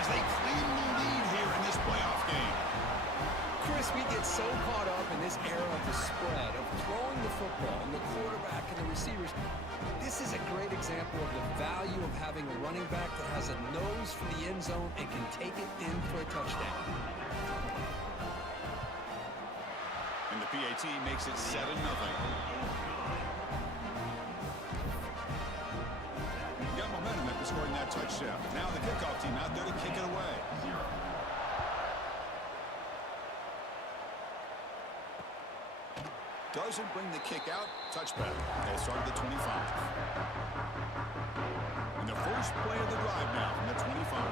as they claim the lead here in this playoff game. Chris, we get so caught up in this era of the spread, of throwing the football, and the quarterback and the receivers. This is a great example of the value of having a running back that has a nose for the end zone and can take it in for a touchdown. And the PAT makes it 7-0. Got momentum after scoring that touchdown. Now the kickoff team out there to kick it away. Doesn't bring the kick out. Touchback. They start at the 25. And the first play of the drive now from the 25.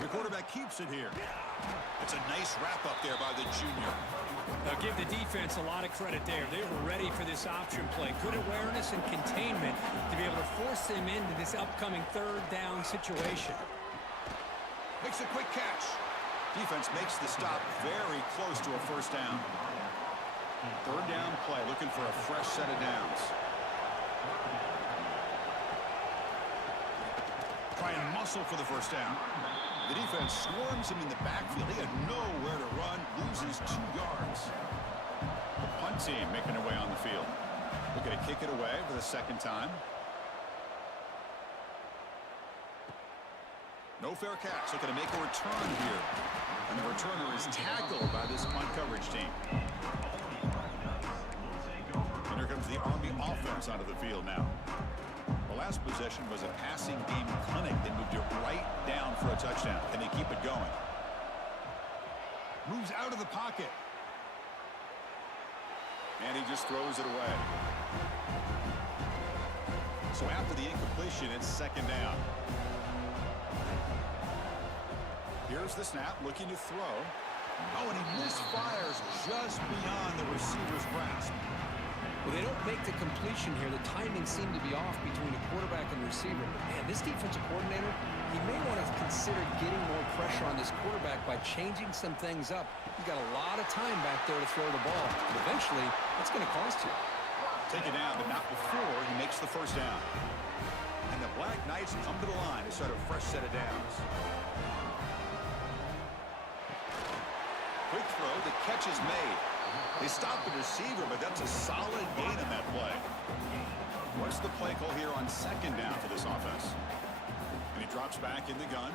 The quarterback keeps it here. It's a nice wrap-up there by the junior. I'll give the defense a lot of credit there. They were ready for this option play. Good awareness and containment to be able to force them into this upcoming third down situation. Makes a quick catch. Defense makes the stop very close to a first down. Third down play, looking for a fresh set of downs. Try and muscle for the first down. The defense swarms him in the backfield. He had nowhere to run, loses 2 yards. The punt team making their way on the field. Looking to kick it away for the second time. No fair catch. Looking to make a return here. And the returner is tackled by this punt coverage team. And here comes the Army offense onto the field now. The last possession was a passing game clinic. They moved it right down for a touchdown. Can they keep it going? Moves out of the pocket. And he just throws it away. So after the incompletion, it's second down. Here's the snap, looking to throw. Oh, and he misfires just beyond the receiver's grasp. Well, they don't make the completion here. The timing seemed to be off between the quarterback and the receiver. Man, this defensive coordinator, he may want to consider getting more pressure on this quarterback by changing some things up. He's got a lot of time back there to throw the ball. But eventually, that's going to cost you. Take it down, but not before he makes the first down. And the Black Knights come to the line to start a fresh set of downs. Quick throw, the catch is made. They stop the receiver, but that's a solid gain on that play. What's the play call here on second down for this offense? And he drops back in the gun.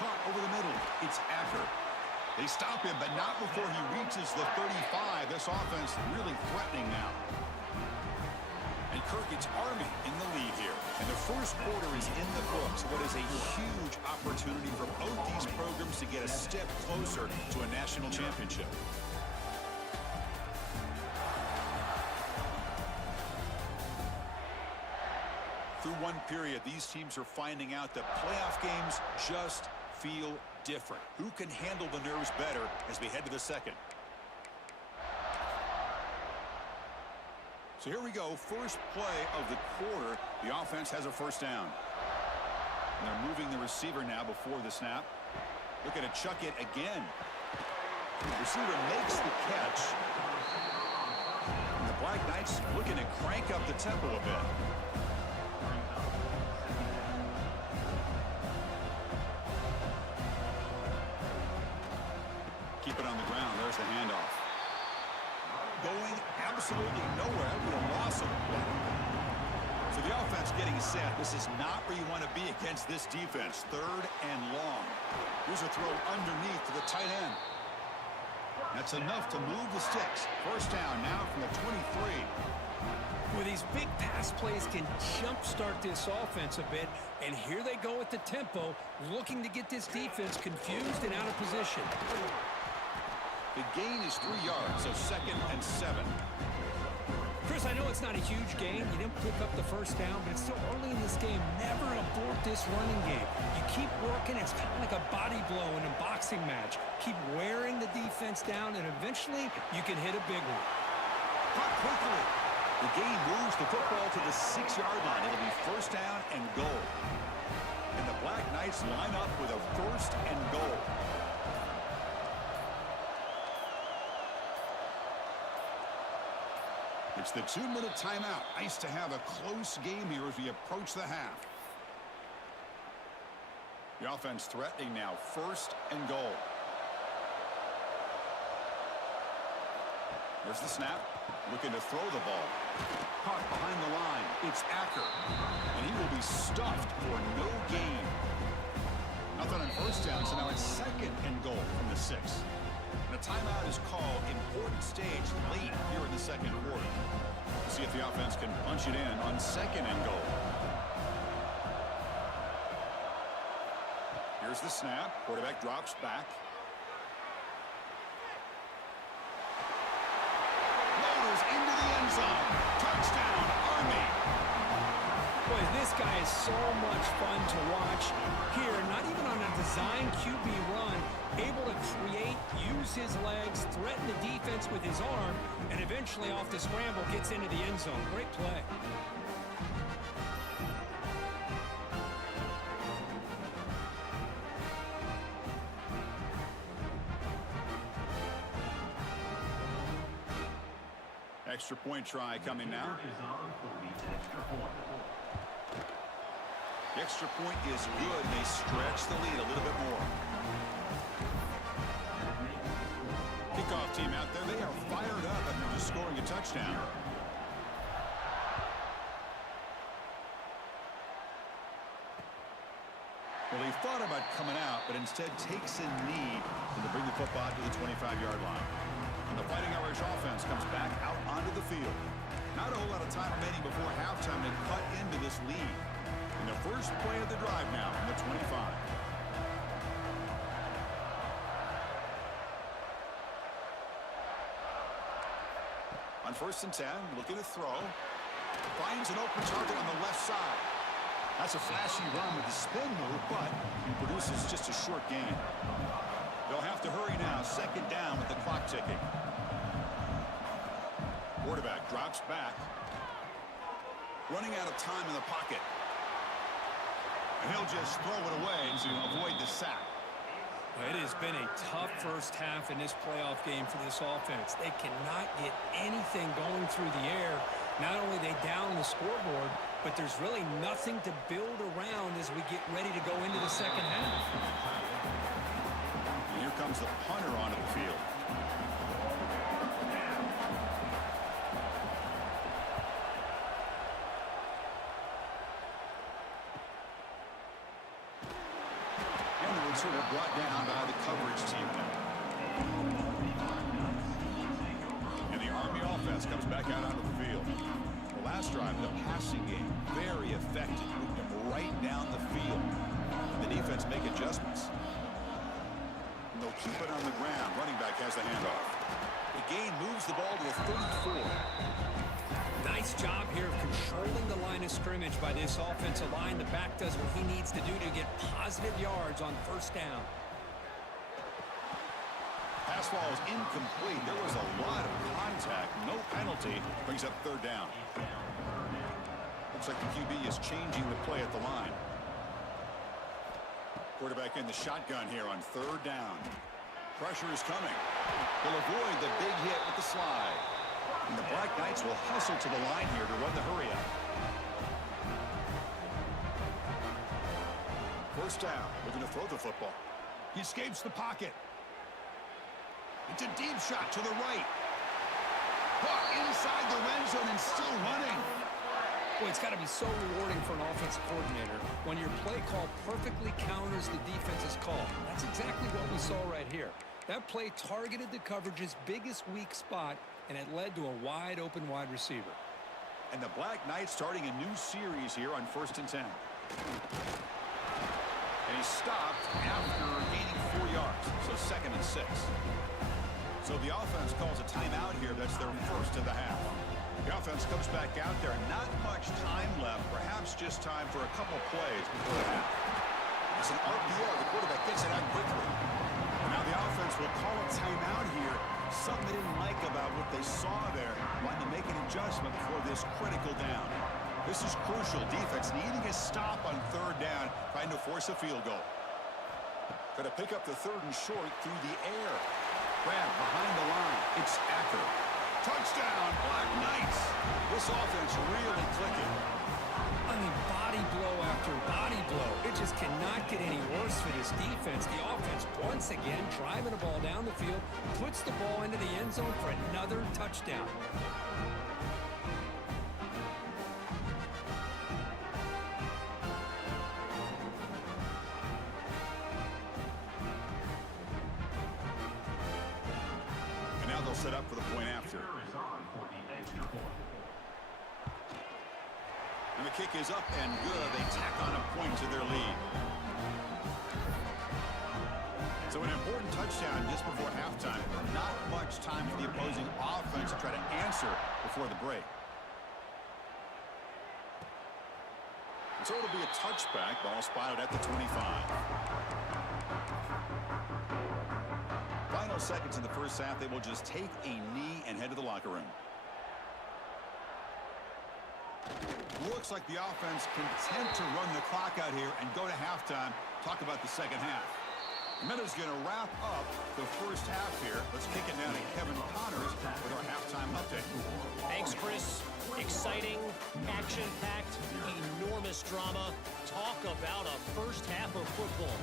Caught over the middle. It's Acker. They stop him, but not before he reaches the 35. This offense really threatening now. And Kirk, it's Army in the lead here. And the first quarter is in the books. What is a huge opportunity for both these programs to get a step closer to a national championship. Through one period, these teams are finding out that playoff games just feel different. Who can handle the nerves better as we head to the second? So here we go, first play of the quarter. The offense has a first down. And they're moving the receiver now before the snap. Looking to chuck it again. The receiver makes the catch. And the Black Knights looking to crank up the tempo a bit. Keep it on the ground. There's the handoff. Going absolutely nowhere. We lost him. So the offense getting set. This is not where you want to be against this defense. Third and long. Here's a throw underneath to the tight end. That's enough to move the sticks. First down now from the 23. Well, these big pass plays can jumpstart this offense a bit, and here they go at the tempo, looking to get this defense confused and out of position. The gain is 3 yards, so second and 7. Chris, I know it's not a huge gain. You didn't pick up the first down, but it's still early in this game. Never abort this running game. You keep working. It's kind of like a body blow in a boxing match. Keep wearing the defense down, and eventually you can hit a big one. Caught quickly. The game moves the football to the 6-yard line. It'll be first down and goal. And the Black Knights line up with a first and goal. It's the 2-minute timeout. Nice to have a close game here as we approach the half. The offense threatening now. First and goal. There's the snap. Looking to throw the ball. Caught behind the line. It's Acker. And he will be stuffed for no gain. Nothing on first down, so now it's second and goal from the 6. And a timeout is called. Important stage late here in the second quarter. We'll see if the offense can punch it in on second and goal. Here's the snap. Quarterback drops back. Loaders into the end zone. Touchdown, Army. Boy, this guy is so much fun to watch. Here, not even on a design QB run, able to create, use his legs, threaten the defense with his arm, and eventually off the scramble gets into the end zone. Great play. Extra point try coming now. Is on for the extra point. The extra point is good. They stretch the lead a little bit more. Kickoff team out there. They are fired up after just scoring a touchdown. Well, he thought about coming out, but instead takes a knee to bring the football to the 25-yard line. And the Fighting Irish offense comes back out onto the field. Not a whole lot of time remaining before halftime to cut into this lead. And the first play of the drive now from the 25. On first and 10, looking to throw. Finds an open target on the left side. That's a flashy run with the spin move, but he produces just a short gain. They'll have to hurry now. Second down with the clock ticking. Quarterback drops back. Running out of time in the pocket. And he'll just throw it away to avoid the sack. It has been a tough first half in this playoff game for this offense. They cannot get anything going through the air. Not only are they down the scoreboard, but there's really nothing to build around as we get ready to go into the second half. And here comes the punter onto the field. And the returner brought down by the coverage team now. And the Army offense comes back out onto the field. The last drive, the passing game, very effective. Moved them right down the field. And the defense make adjustments. And they'll keep it on the ground. Running back has the handoff. The gain moves the ball to the 34. Nice job here of controlling the line of scrimmage by this offensive line. The back does what he needs to do to get positive yards on first down. Pass ball is incomplete. There was a lot of contact. No penalty. Brings up third down. Looks like the QB is changing the play at the line. Quarterback in the shotgun here on third down. Pressure is coming. They'll avoid the big hit with the slide. And the Black Knights will hustle to the line here to run the hurry up. First down. Looking to throw the football. He escapes the pocket. It's a deep shot to the right. Caught inside the red zone and still running. Boy, it's got to be so rewarding for an offensive coordinator when your play call perfectly counters the defense's call. That's exactly what we saw right here. That play targeted the coverage's biggest weak spot, and it led to a wide-open wide receiver. And the Black Knights starting a new series here on first and 10. And he stopped after gaining 4 yards, so second and 6. So the offense calls a timeout here. That's their first of the half. The offense comes back out there. Not much time left. Perhaps just time for a couple plays before the half. It's an RPO. The quarterback gets it out quickly. Now the offense will call a timeout here. Something they didn't like about what they saw there. Wanting to make an adjustment for this critical down. This is crucial. Defense needing a stop on third down, trying to force a field goal. Try to pick up the third and short through the air. Grab behind the line. It's Acker. Touchdown, Black Knights. This offense really clicking. I mean, body blow after body blow. It just cannot get any worse for this defense. The offense, once again, driving the ball down the field, puts the ball into the end zone for another touchdown. And now they'll set up for the point after. Is on for the extra point. And the kick is up and good. They tack on a point to their lead. So an important touchdown just before halftime. Not much time for the opposing offense to try to answer before the break. And so it'll be a touchback. Ball spotted at the 25. Final seconds in the first half. They will just take a knee and head to the locker room. Looks like the offense content to run the clock out here and go to halftime. Talk about the second half. Minuta's going to wrap up the first half here. Let's kick it down to Kevin Connors with our halftime update. Thanks, Chris. Exciting, action-packed, enormous drama. Talk about a first half of football.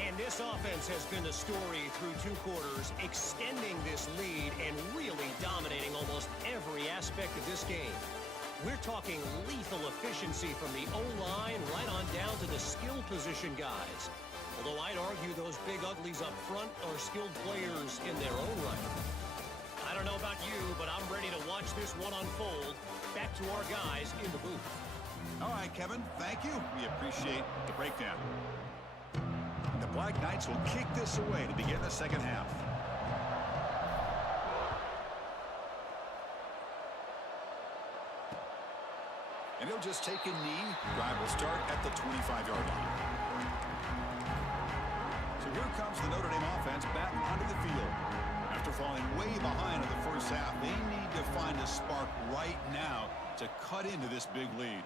And this offense has been the story through two quarters, extending this lead and really dominating almost every aspect of this game. We're talking lethal efficiency from the O-line right on down to the skill position guys. Although I'd argue those big uglies up front are skilled players in their own right. I don't know about you, but I'm ready to watch this one unfold. Back to our guys in the booth. All right, Kevin, thank you. We appreciate the breakdown. The Black Knights will kick this away to begin the second half. And he'll just take a knee. Drive will start at the 25-yard line. So here comes the Notre Dame offense back onto the field. After falling way behind in the first half, they need to find a spark right now to cut into this big lead.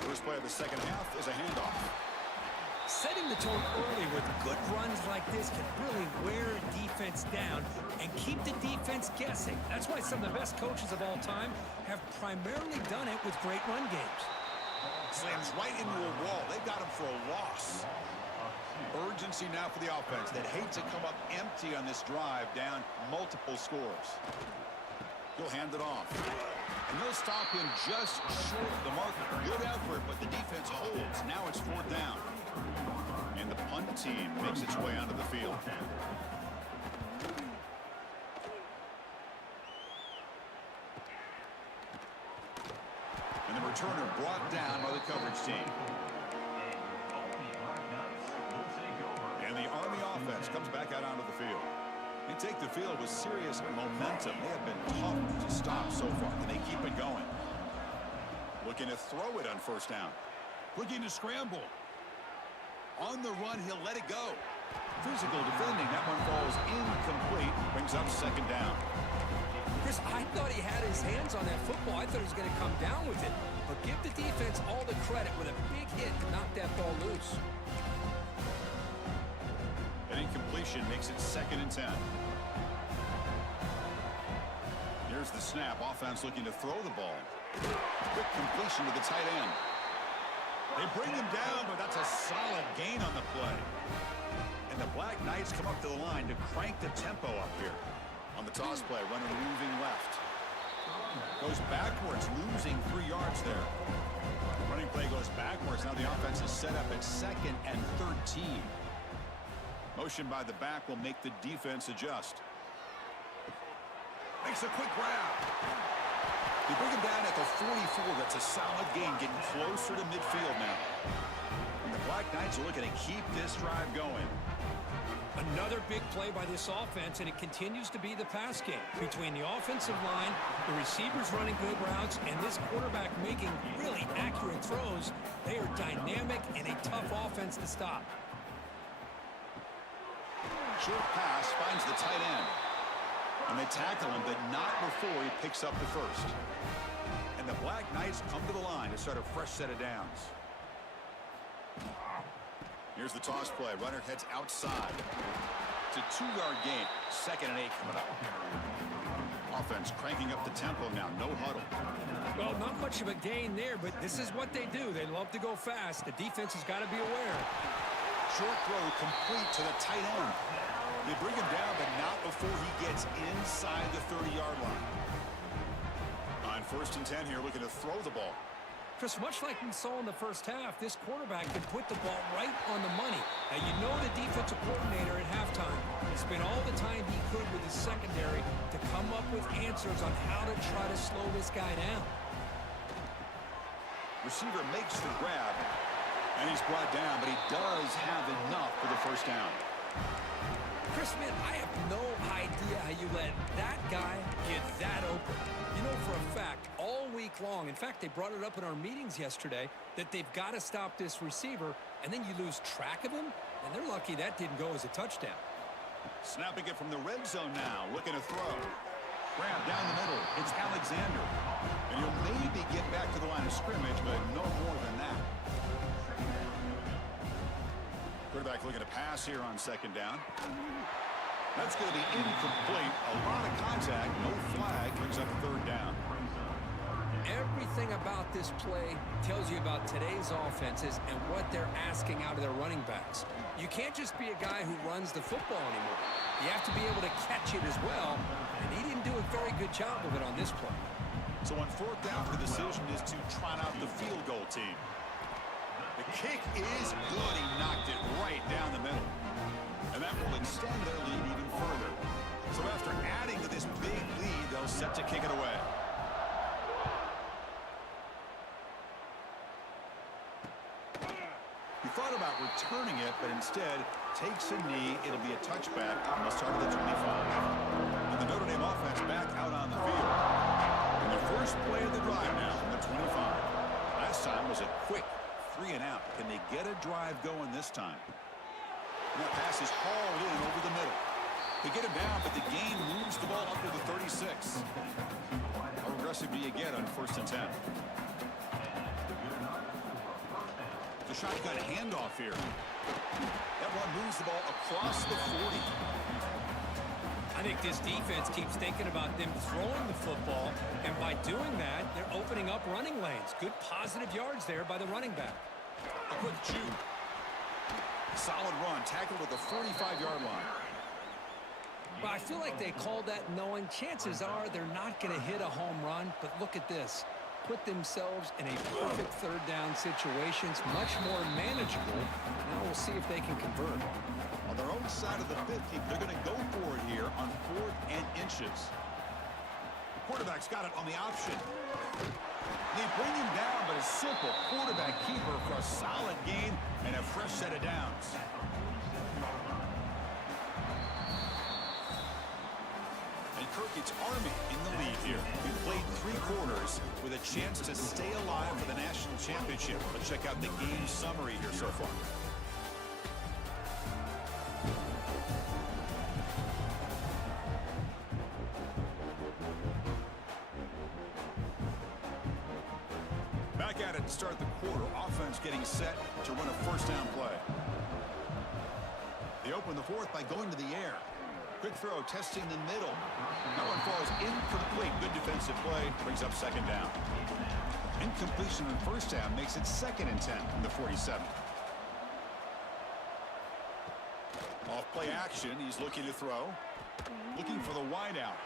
First play of the second half is a handoff. Setting the tone early with good runs like this can really wear a defense down and keep the defense guessing. That's why some of the best coaches of all time have primarily done it with great run games. Slams right into a wall. They've got him for a loss. Urgency now for the offense that hate to come up empty on this drive, down multiple scores. He'll hand it off. And they'll stop him just short of the marker. Good effort, but the defense holds. Now it's fourth down. And the punt team makes its way onto the field. And the returner brought down by the coverage team. And the Army offense comes back out onto the field. They take the field with serious momentum. They have been tough to stop so far. Can they keep it going? Looking to throw it on first down. Looking to scramble. On the run, he'll let it go. Physical defending. That one falls incomplete. Brings up second down. Chris, I thought he had his hands on that football. I thought he was going to come down with it. But give the defense all the credit with a big hit to knock that ball loose. An incompletion makes it 2nd and 10. Here's the snap. Offense looking to throw the ball. Quick completion to the tight end. They bring him down, but that's a solid gain on the play. And the Black Knights come up to the line to crank the tempo up here. On the toss play, running moving left. Goes backwards, losing 3 yards there. Running play goes backwards. Now the offense is set up at 2nd and 13. Motion by the back will make the defense adjust. Makes a quick grab. They bring him down at the 44. That's a solid gain, getting closer to midfield now. And the Black Knights are looking to keep this drive going. Another big play by this offense, and it continues to be the pass game. Between the offensive line, the receivers running good routes, and this quarterback making really accurate throws, they are dynamic and a tough offense to stop. Short pass finds the tight end. And they tackle him, but not before he picks up the first. And the Black Knights come to the line to start a fresh set of downs. Here's the toss play. Runner heads outside. It's a 2-yard gain. 2nd and 8 coming up. Offense cranking up the tempo now. No huddle. Well, not much of a gain there, but this is what they do. They love to go fast. The defense has got to be aware. Short throw complete to the tight end. They bring him down, but not before he gets inside the 30-yard line. On 1st and 10 here, looking to throw the ball. Chris, much like we saw in the first half, this quarterback can put the ball right on the money. Now, you know the defensive coordinator at halftime spent all the time he could with his secondary to come up with answers on how to try to slow this guy down. Receiver makes the grab, and he's brought down, but he does have enough for the first down. Chris, man, I have no idea how you let that guy get that open. You know for a fact, all week long, in fact, they brought it up in our meetings yesterday, that they've got to stop this receiver, and then you lose track of him, and they're lucky that didn't go as a touchdown. Snapping it from the red zone now, looking to throw. Grab down the middle. It's Alexander. And he'll maybe get back to the line of scrimmage, but no more than that. Quarterback looking to pass here on 2nd down. That's going to be incomplete. A lot of contact. No flag. Brings up 3rd down. Everything about this play tells you about today's offenses and what they're asking out of their running backs. You can't just be a guy who runs the football anymore. You have to be able to catch it as well, and he didn't do a very good job of it on this play. So on 4th down, the decision is to trot out the field goal team. The kick is good. He knocked it right down the middle. And that will extend their lead even further. So after adding to this big lead, they'll set to kick it away. He thought about returning it, but instead takes a knee. It'll be a touchback on the start of the 25. And the Notre Dame offense back out on the field. And the first play of the drive now from the 25. Last time was a quick 3 and out. Can they get a drive going this time? And that pass is hauled in over the middle. They get him down, but the gain moves the ball up to the 36. How aggressive do you get on 1st and 10? The shotgun handoff here. That one moves the ball across the 40. I think this defense keeps thinking about them throwing the football, and by doing that, they're opening up running lanes. Good positive yards there by the running back. A quick juke. Solid run, tackled at the 45-yard line. Well, I feel like they called that knowing chances are they're not going to hit a home run, but look at this. Put themselves in a perfect 3rd down situation. It's much more manageable. Now we'll see if they can convert. On their own side of the 50, they're going to go for it here on 4th and inches. The quarterback's got it on the option. They bring him down, but a simple quarterback keeper for a solid gain and a fresh set of downs. And Kirk, it's Army in the lead here. We played 3 quarters with a chance to stay alive for the national championship. Let's check out the game summary here so far. Back at it to start the quarter. Offense getting set to run a 1st down play. They open the 4th by going to the air. Quick throw, testing the middle. That one falls incomplete. Good defensive play. Brings up 2nd down. Incompletion on 1st down makes it 2nd and 10 from the 47. Off play action. He's looking to throw. Looking for the wideout.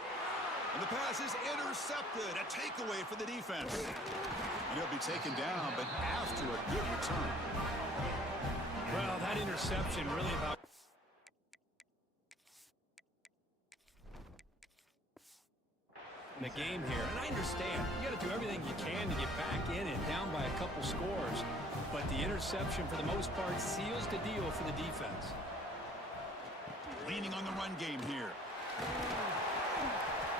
And the pass is intercepted. A takeaway for the defense. And he'll be taken down, but after a good return. Well, that interception really about... in the game here. And I understand. You got to do everything you can to get back in and down by a couple scores. But the interception, for the most part, seals the deal for the defense. Leaning on the run game here.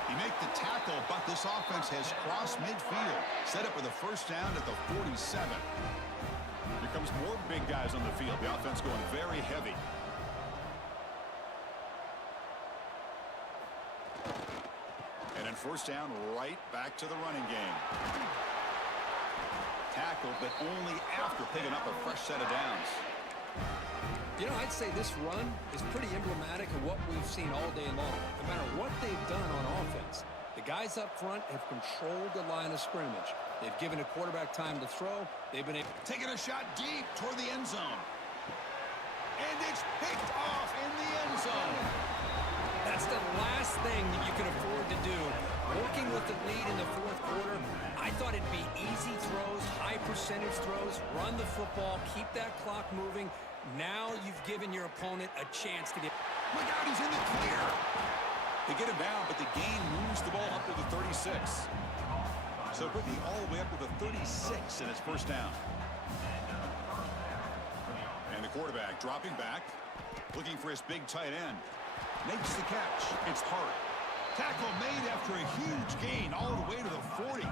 He made the tackle, but this offense has crossed midfield. Set up with a first down at the 47. Here comes more big guys on the field. The offense going very heavy. And then first down, right back to the running game. Tackle, but only after picking up a fresh set of downs. You know, I'd say this run is pretty emblematic of what we've seen all day long. No matter what they've done on offense, the guys up front have controlled the line of scrimmage. They've given a quarterback time to throw. They've been able taking a shot deep toward the end zone. And it's picked off in the end zone. That's the last thing that you can afford to do. Working with the lead in the fourth quarter, I thought it'd be easy throws, high percentage throws, run the football, keep that clock moving. Now you've given your opponent a chance to get... Look out, he's in the clear. They get him down, but the gain moves the ball up to the 36. So quickly all the way up to the 36 and it's first down. And the quarterback dropping back, looking for his big tight end. Makes the catch. It's Hart. Tackle made after a huge gain all the way to the 40.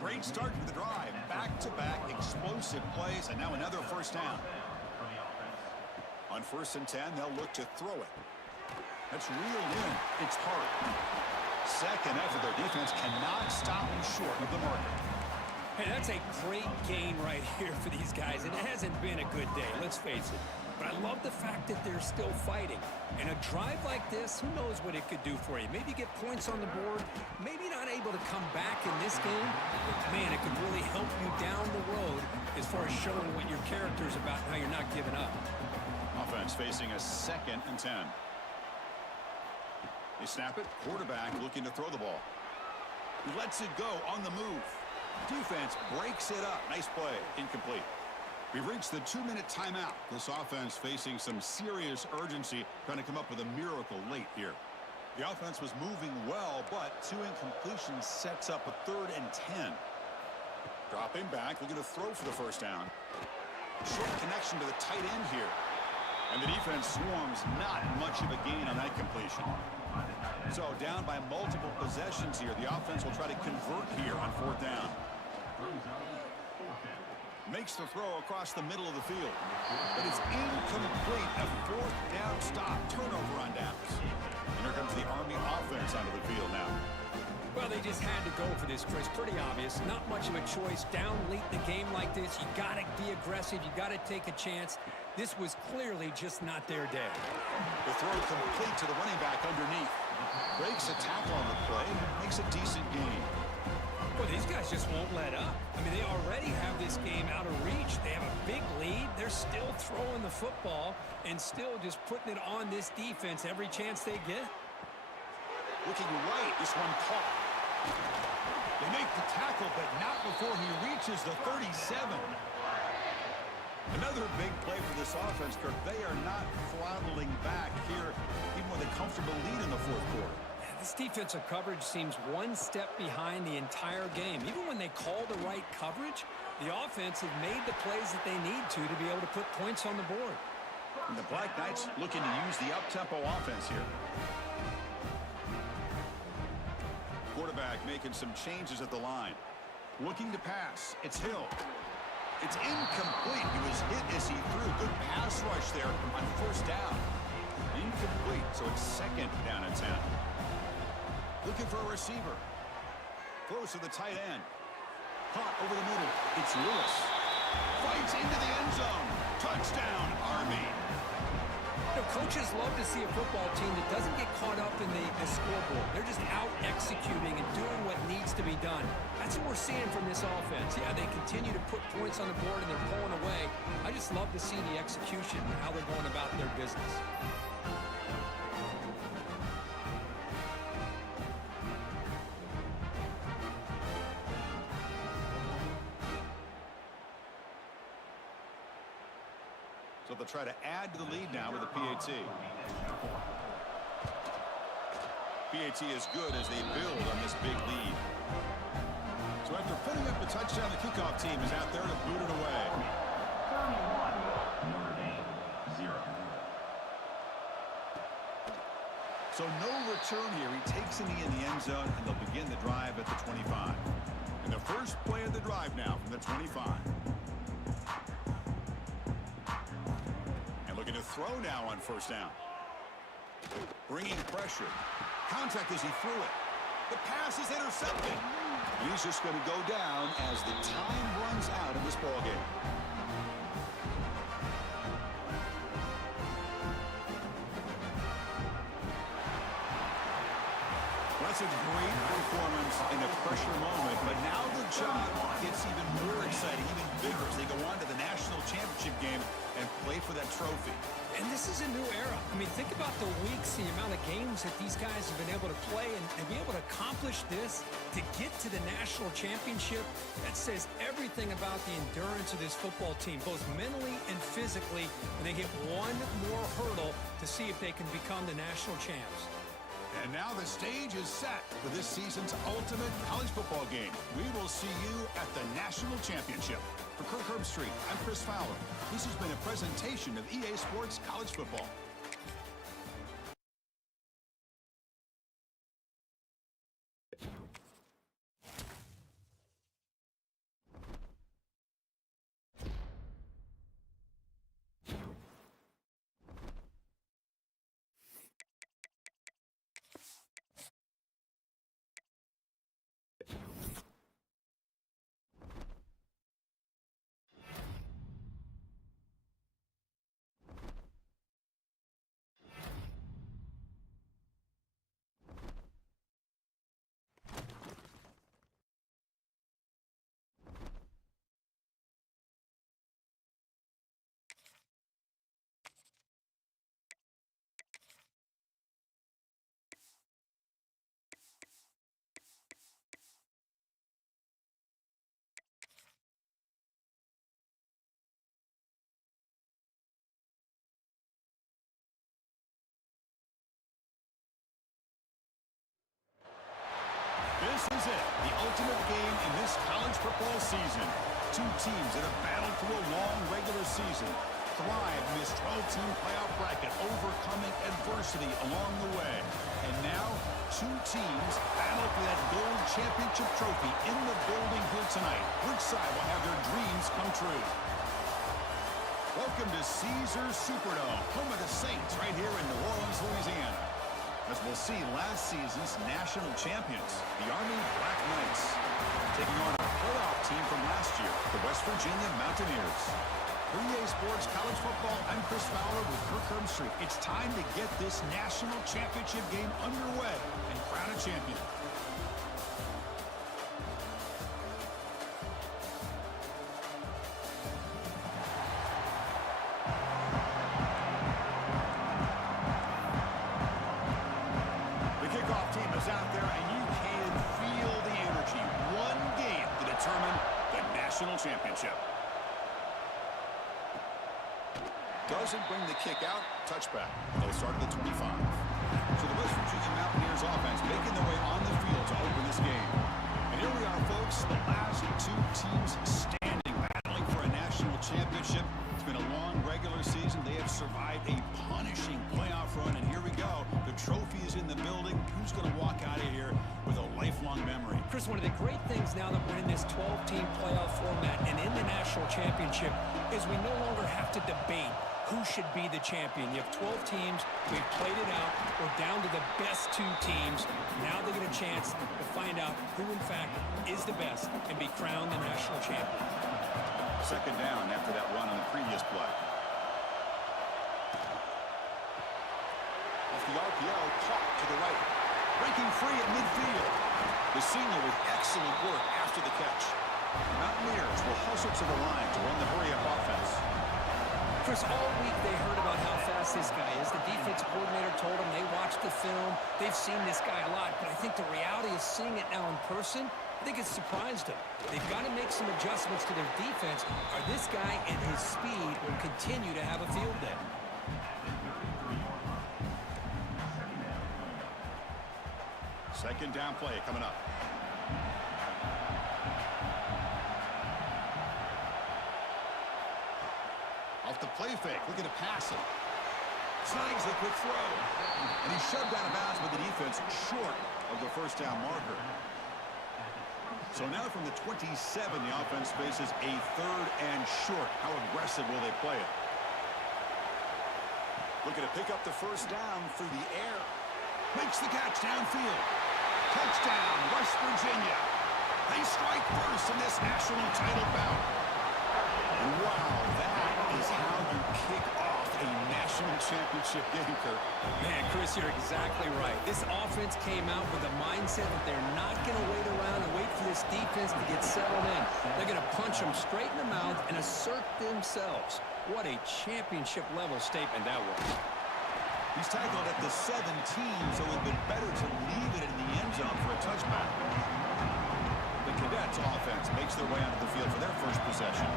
Great start to the drive. Back-to-back explosive plays, and now another first down. On 1st and 10, they'll look to throw it. That's reeled in. It's Hart. Second effort, their defense cannot stop him short of the marker. Hey, that's a great gain right here for these guys. It hasn't been a good day, let's face it. But I love the fact that they're still fighting. And a drive like this, who knows what it could do for you. Maybe get points on the board. Maybe not able to come back in this game. But, man, it could really help you down the road as far as showing what your character's about and how you're not giving up. Offense facing a 2nd and 10. They snap it. Quarterback looking to throw the ball. He lets it go on the move. Defense breaks it up. Nice play. Incomplete. We've reached the 2-minute timeout. This offense facing some serious urgency, trying to come up with a miracle late here. The offense was moving well, but 2 incompletions sets up a 3rd and 10. Dropping back, looking to throw for the first down. Short connection to the tight end here. And the defense swarms, not much of a gain on that completion. So down by multiple possessions here. The offense will try to convert here on 4th down. Makes the throw across the middle of the field. But it's incomplete. A 4th down stop. Turnover on downs. And here comes the Army offense onto the field now. Well, they just had to go for this, Chris. Pretty obvious. Not much of a choice. Down late in the game like this, you got to be aggressive. You got to take a chance. This was clearly just not their day. The throw complete to the running back underneath. Breaks a tackle on the play. Makes a decent gain. Well, these guys just won't let up. I mean, they already have this game out of reach. They have a big lead. They're still throwing the football and still just putting it on this defense every chance they get. Looking right, this one caught. They make the tackle, but not before he reaches the 37. Another big play for this offense, Kirk. They are not throttling back here, even with a comfortable lead in the 4th quarter. This defensive coverage seems one step behind the entire game. Even when they call the right coverage, the offense has made the plays that they need to be able to put points on the board. And the Black Knights looking to use the up-tempo offense here. Quarterback making some changes at the line. Looking to pass. It's Hill. It's incomplete. He was hit as he threw. Good pass rush there on 1st down. Incomplete, so it's 2nd down and 10. Looking for a receiver. Throws to the tight end. Caught over the middle. It's Lewis. Fights into the end zone. Touchdown, Army. You know, coaches love to see a football team that doesn't get caught up in the scoreboard. They're just out executing and doing what needs to be done. That's what we're seeing from this offense. Yeah, they continue to put points on the board and they're pulling away. I just love to see the execution and how they're going about their business. So they'll try to add to the lead now with a PAT. PAT is good as they build on this big lead. So after putting up the touchdown, the kickoff team is out there to boot it away. 31, Notre Dame, 0. So no return here. He takes the knee in the end zone, and they'll begin the drive at the 25. And the first play of the drive now from the 25. And looking to throw now on first down. Bringing pressure. Contact as he threw it. The pass is intercepted. He's just going to go down as the time runs out in this ballgame. That's a great performance in a pressure moment, but now the job gets even more exciting, even bigger as they go on to the national championship game and play for that trophy. And this is a new era. I mean, think about the weeks, the amount of games that these guys have been able to play, and to be able to accomplish this, to get to the national championship, that says everything about the endurance of this football team, both mentally and physically, when they hit one more hurdle to see if they can become the national champs. And now the stage is set for this season's ultimate college football game. We will see you at the national championship. For Kirk Herbstreit, I'm Chris Fowler. This has been a presentation of EA Sports College Football. This is it, the ultimate game in this college football season. Two teams that have battled through a long regular season, thrive in this 12-team playoff bracket, overcoming adversity along the way. And now, two teams battle for that gold championship trophy in the building here tonight. Which side will have their dreams come true? Welcome to Caesars Superdome, home of the Saints, right here in New Orleans, Louisiana. As we'll see last season's national champions, the Army Black Knights, taking on a playoff team from last year, the West Virginia Mountaineers. For EA Sports College Football, I'm Chris Fowler with Kirk Herbstreit. It's time to get this national championship game underway and crown a champion. Championship. Doesn't bring the kick out. Touchback. They'll start at the 25. So the West Virginia Mountaineers offense making their way on the field to open this game. And here we are, folks. The last two teams standing, battling for a national championship. It's been a long regular season. They have survived a punishing playoff run. And here we go. The trophy is in the building. Who's going to walk out of here with a lifelong memory? Chris, one of the great things now that we're in this 12-team playoff format and in the national championship is we no longer have to debate who should be the champion. You have 12 teams. We've played it out. We're down to the best two teams. Now they get a chance to find out who, in fact, is the best and be crowned the national champion. Second down after that run on the previous play. Off the RPO, caught to the right. Breaking free at midfield. The senior with excellent work after the catch. The Mountaineers will hustle to the line to run the hurry-up offense. Chris, all week they heard about how fast this guy is. The defense coordinator told them they watched the film. They've seen this guy a lot. But I think the reality is seeing it now in person, I think it's surprised them. They've got to make some adjustments to their defense, or this guy and his speed will continue to have a field day. Second down play coming up. Off the play fake, looking to pass it. Snags a quick throw. And he's shoved out of bounds with the defense short of the first down marker. So now from the 27, the offense faces a 3rd and short. How aggressive will they play it? Looking to pick up the first down through the air. Makes the catch downfield. Touchdown, West Virginia. They strike first in this national title bout. And wow, that is how you kick off a national championship game, Kirk. Man, Chris, you're exactly right. This offense came out with a mindset that they're not going to wait around and wait for this defense to get settled in. They're going to punch them straight in the mouth and assert themselves. What a championship-level statement that was. He's tackled at the 17, so it would have been better to leave it in the end zone for a touchback. The Cadets offense makes their way onto the field for their first possession.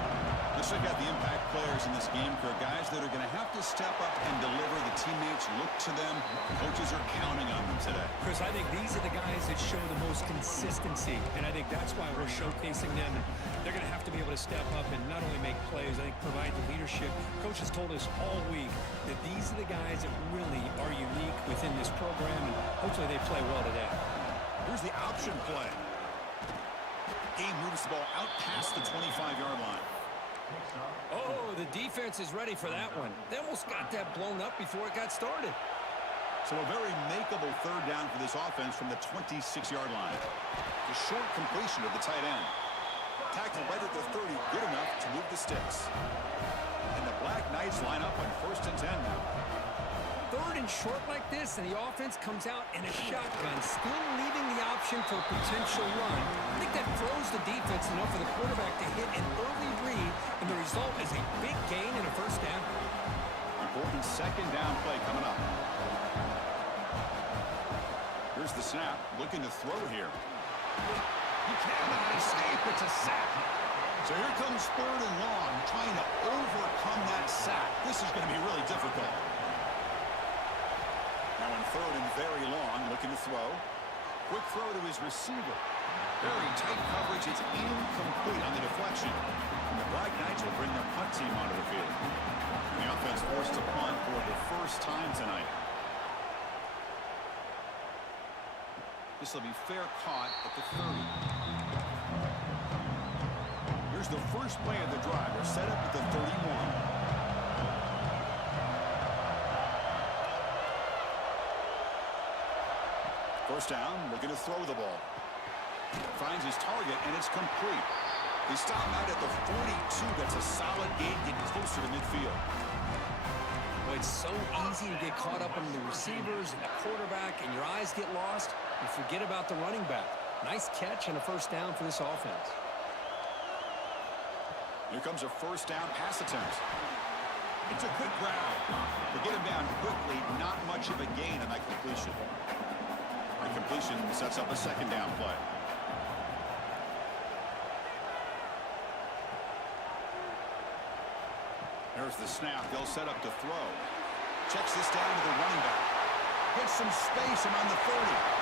Let's check out the impact players in this game, Kirk. Guys that are going to have to step up and deliver. The teammates look to them. Coaches are counting on them today. Chris, I think these are the guys that show the most consistency, and I think that's why we're showcasing them. And they're going to have to be able to step up and not only make plays, I think provide the leadership. Coaches told us all week that these are the guys that really are unique within this program, and hopefully they play well today. Here's the option play. Game moves the ball out past the 25-yard line. Oh, the defense is ready for that one. They almost got that blown up before it got started. So a very makeable 3rd down for this offense from the 26-yard line. The short completion of the tight end. Tackle right at the 30, good enough to move the sticks. And the Black Knights line up on 1st and 10 now. 3rd and short like this, and the offense comes out in a shotgun, still leaving the option for a potential run. I think that throws the defense enough for the quarterback to hit an early read, and the result is a big gain and a first down. Important 2nd down play coming up. Here's the snap, looking to throw here. He cannot escape, it's a sack. So here comes 3rd and long, trying to overcome that sack. This is going to be really difficult. Now in 3rd and very long, looking to throw. Quick throw to his receiver. Very tight coverage. It's incomplete on the deflection. And the Black Knights will bring their punt team onto the field. And the offense forced to punt for the first time tonight. This will be fair caught at the 30. Here's the first play of the drive. They're set up at the 31. First down, looking to throw the ball. Finds his target, and it's complete. They stop out at the 42. That's a solid gain, getting closer to midfield. Well, it's so easy to get caught up in the receivers and the quarterback, and your eyes get lost. You forget about the running back. Nice catch and a first down for this offense. Here comes a first down pass attempt. It's a quick grab. They get him down quickly. Not much of a gain on that completion. The completion sets up a 2nd down play. There's the snap. They'll set up to throw. Checks this down to the running back. Gets some space around the 30.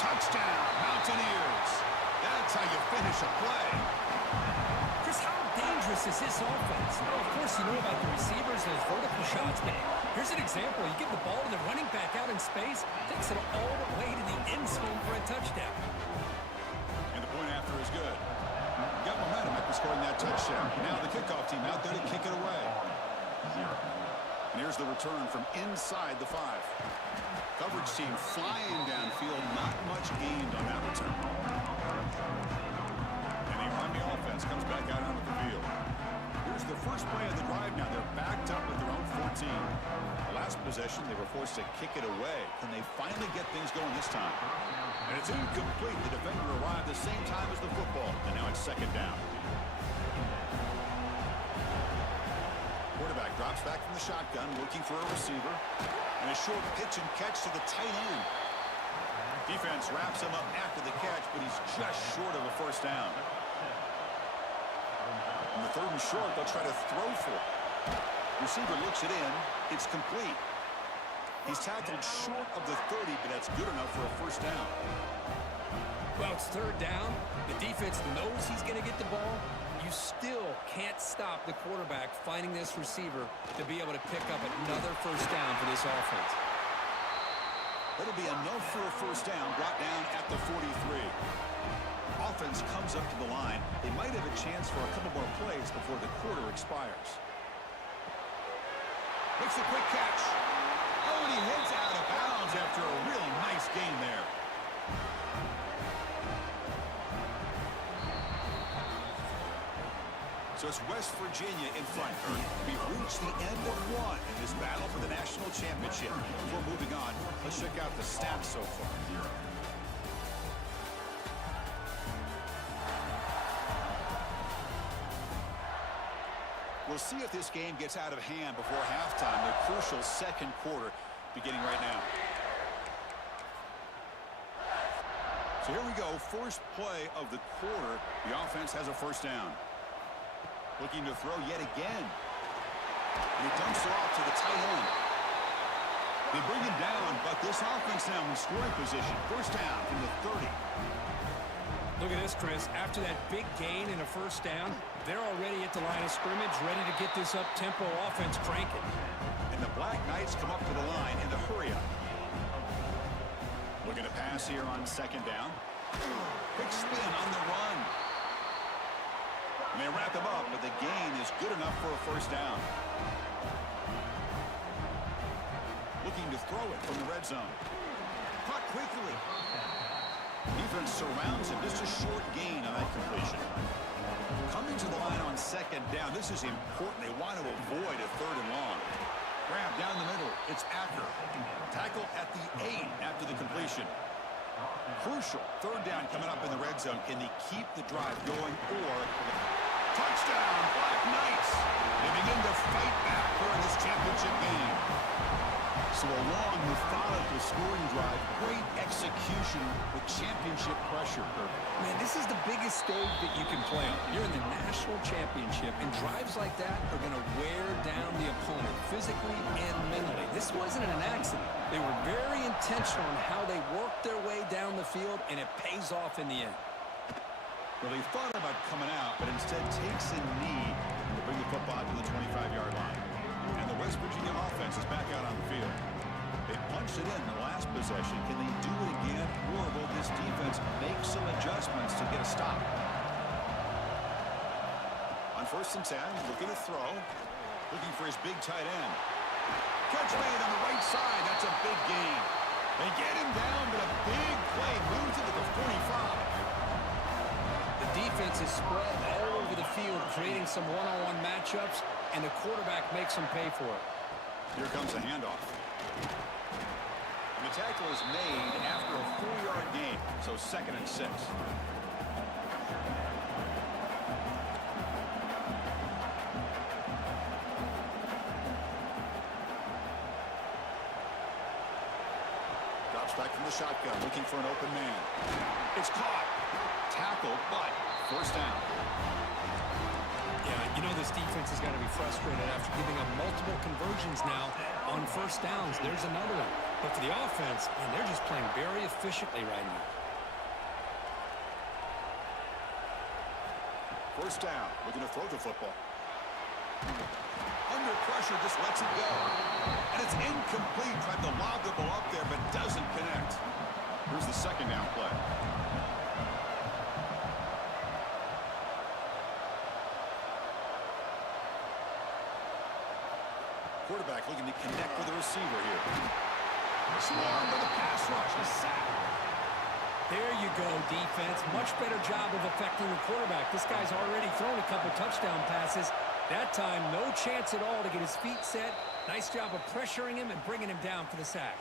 Touchdown, Mountaineers. That's how you finish a play. Chris, how dangerous is this offense? Now, of course, you know about the receivers, those vertical shots, but here's an example. You give the ball to the running back out in space, takes it all the way to the end zone for a touchdown. And the point after is good. Got momentum after scoring that touchdown. Now the kickoff team out there to kick it away. And here's the return from inside the 5. Coverage team flying downfield. Not much gained on that return. And the Army offense comes back out onto the field. Here's the first play of the drive now. They're backed up at their own 14. The last possession, they were forced to kick it away. Can they finally get things going this time? And it's incomplete. The defender arrived the same time as the football. And now it's 2nd down. Quarterback drops back from the shotgun, looking for a receiver. And a short pitch and catch to the tight end. Defense wraps him up after the catch, but he's just short of a first down. On the 3rd and short, they'll try to throw for it. Receiver looks it in. It's complete. He's tackled short of the 30, but that's good enough for a first down. Well, it's third down. The defense knows he's going to get the ball. You still can't stop the quarterback finding this receiver to be able to pick up another first down for this offense. It'll be enough for a first down, brought down at the 43. Offense comes up to the line. They might have a chance for a couple more plays before the quarter expires. Makes a quick catch. Oh, and he heads out of bounds after a real nice gain there. So it's West Virginia in front. We've reached the end of one in this battle for the national championship. Before moving on, let's check out the stats so far. We'll see if this game gets out of hand before halftime, the crucial second quarter beginning right now. So here we go, first play of the quarter. The offense has a first down. Looking to throw yet again. And he dumps it off to the tight end. They bring him down, but this offense now in scoring position. First down from the 30. Look at this, Chris. After that big gain and a first down, they're already at the line of scrimmage, ready to get this up-tempo offense cranking. And the Black Knights come up to the line in the hurry-up. Looking to pass here on second down. Big spin on the run. And they wrap him up, but the gain is good enough for a first down. Looking to throw it from the red zone. Caught quickly. Defense surrounds him. Just a short gain on that completion. Coming to the line on second down. This is important. They want to avoid a third and long. Grab down the middle. It's Acker. Tackle at the 8 after the completion. Crucial. Third down coming up in the red zone. Can they keep the drive going or... Touchdown, Black Knights. They begin to fight back during this championship game. So a long, methodical scoring drive, great execution with championship pressure. Man, this is the biggest stage that you can play on. You're in the national championship, and drives like that are going to wear down the opponent physically and mentally. This wasn't an accident. They were very intentional on how they worked their way down the field, and it pays off in the end. Well, he thought about coming out, but instead takes a knee to bring the football to the 25-yard line. And the West Virginia offense is back out on the field. They punched it in the last possession. Can they do it again, or will this defense make some adjustments to get a stop? On first and 10, looking to throw. Looking for his big tight end. Catch made on the right side. That's a big gain. They get him down, but a big play moves it to the 45. Defense is spread all over the field, creating some one-on-one matchups, and the quarterback makes them pay for it. Here comes a handoff. And the tackle is made after a 4-yard gain, so second and 6. Drops back from the shotgun, looking for an open man. It's caught. Tackled, but first down. Yeah, you know this defense has got to be frustrated after giving up multiple conversions now on first downs. There's another one. But for the offense, and they're just playing very efficiently right now. First down, looking to throw the football. Under pressure, just lets it go. And it's incomplete. Tried to lob the ball up there, but doesn't connect. Here's the second down play. Quarterback looking to connect with the receiver here. Swarm with a pass rush. A sack. There you go, defense. Much better job of affecting the quarterback. This guy's already thrown a couple touchdown passes. That time, no chance at all to get his feet set. Nice job of pressuring him and bringing him down for the sack.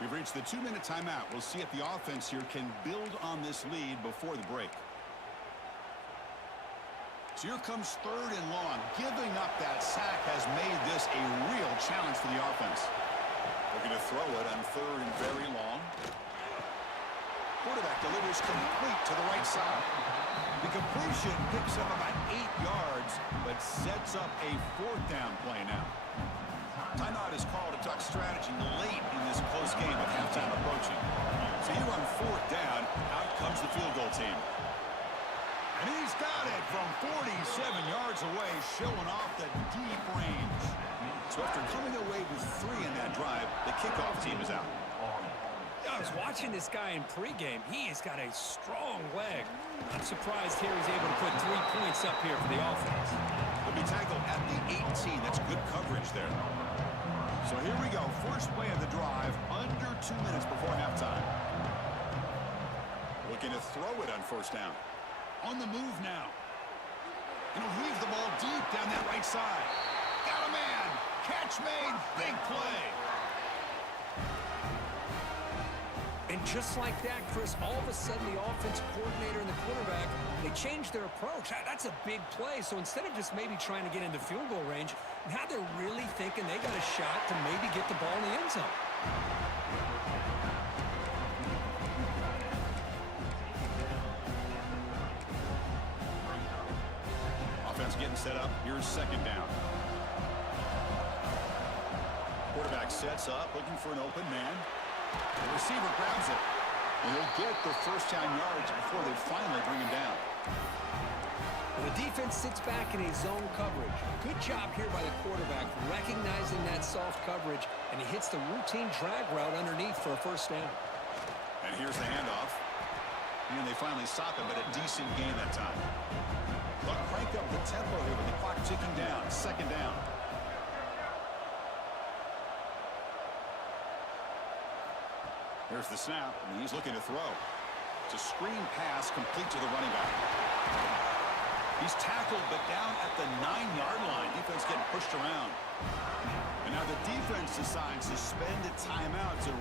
We've reached the 2-minute timeout. We'll see if the offense here can build on this lead before the break. So here comes third and long. Giving up that sack has made this a real challenge for the offense. Looking to throw it on third and very long. Quarterback delivers complete to the right side. The completion picks up about 8 yards, but sets up a fourth down play now. Timeout is called to Duck strategy late in this close game with halftime approaching. So here on fourth down, out comes the field goal team. And he's got it from 47 yards away, showing off the deep range. So after coming away with 3 in that drive, the kickoff team is out. I was watching this guy in pregame. He has got a strong leg. I'm surprised here he's able to put 3 points up here for the offense. He'll be tackled at the 18. That's good coverage there. So here we go. First play of the drive, under 2 minutes before halftime. Looking to throw it on first down. On the move now. And he'll heave the ball deep down that right side. Got a man. Catch made. Big play. And just like that, Chris, all of a sudden the offensive coordinator and the quarterback, they changed their approach. That's a big play. So instead of just maybe trying to get into field goal range, now they're really thinking they got a shot to maybe get the ball in the end zone. Offense getting set up. Here's second down. Quarterback sets up, looking for an open man. The receiver grabs it. And he'll get the first down yards before they finally bring him down. The defense sits back in a zone coverage. Good job here by the quarterback, recognizing that soft coverage, and he hits the routine drag route underneath for a first down. And here's the handoff. And they finally stop him, but a decent gain that time. But crank up the tempo here with the clock ticking down. Second down. Here's the snap, and he's looking to throw. It's a screen pass complete to the running back. He's tackled, but down at the 9-yard line. Defense getting pushed around. And now the defense decides to spend a timeout to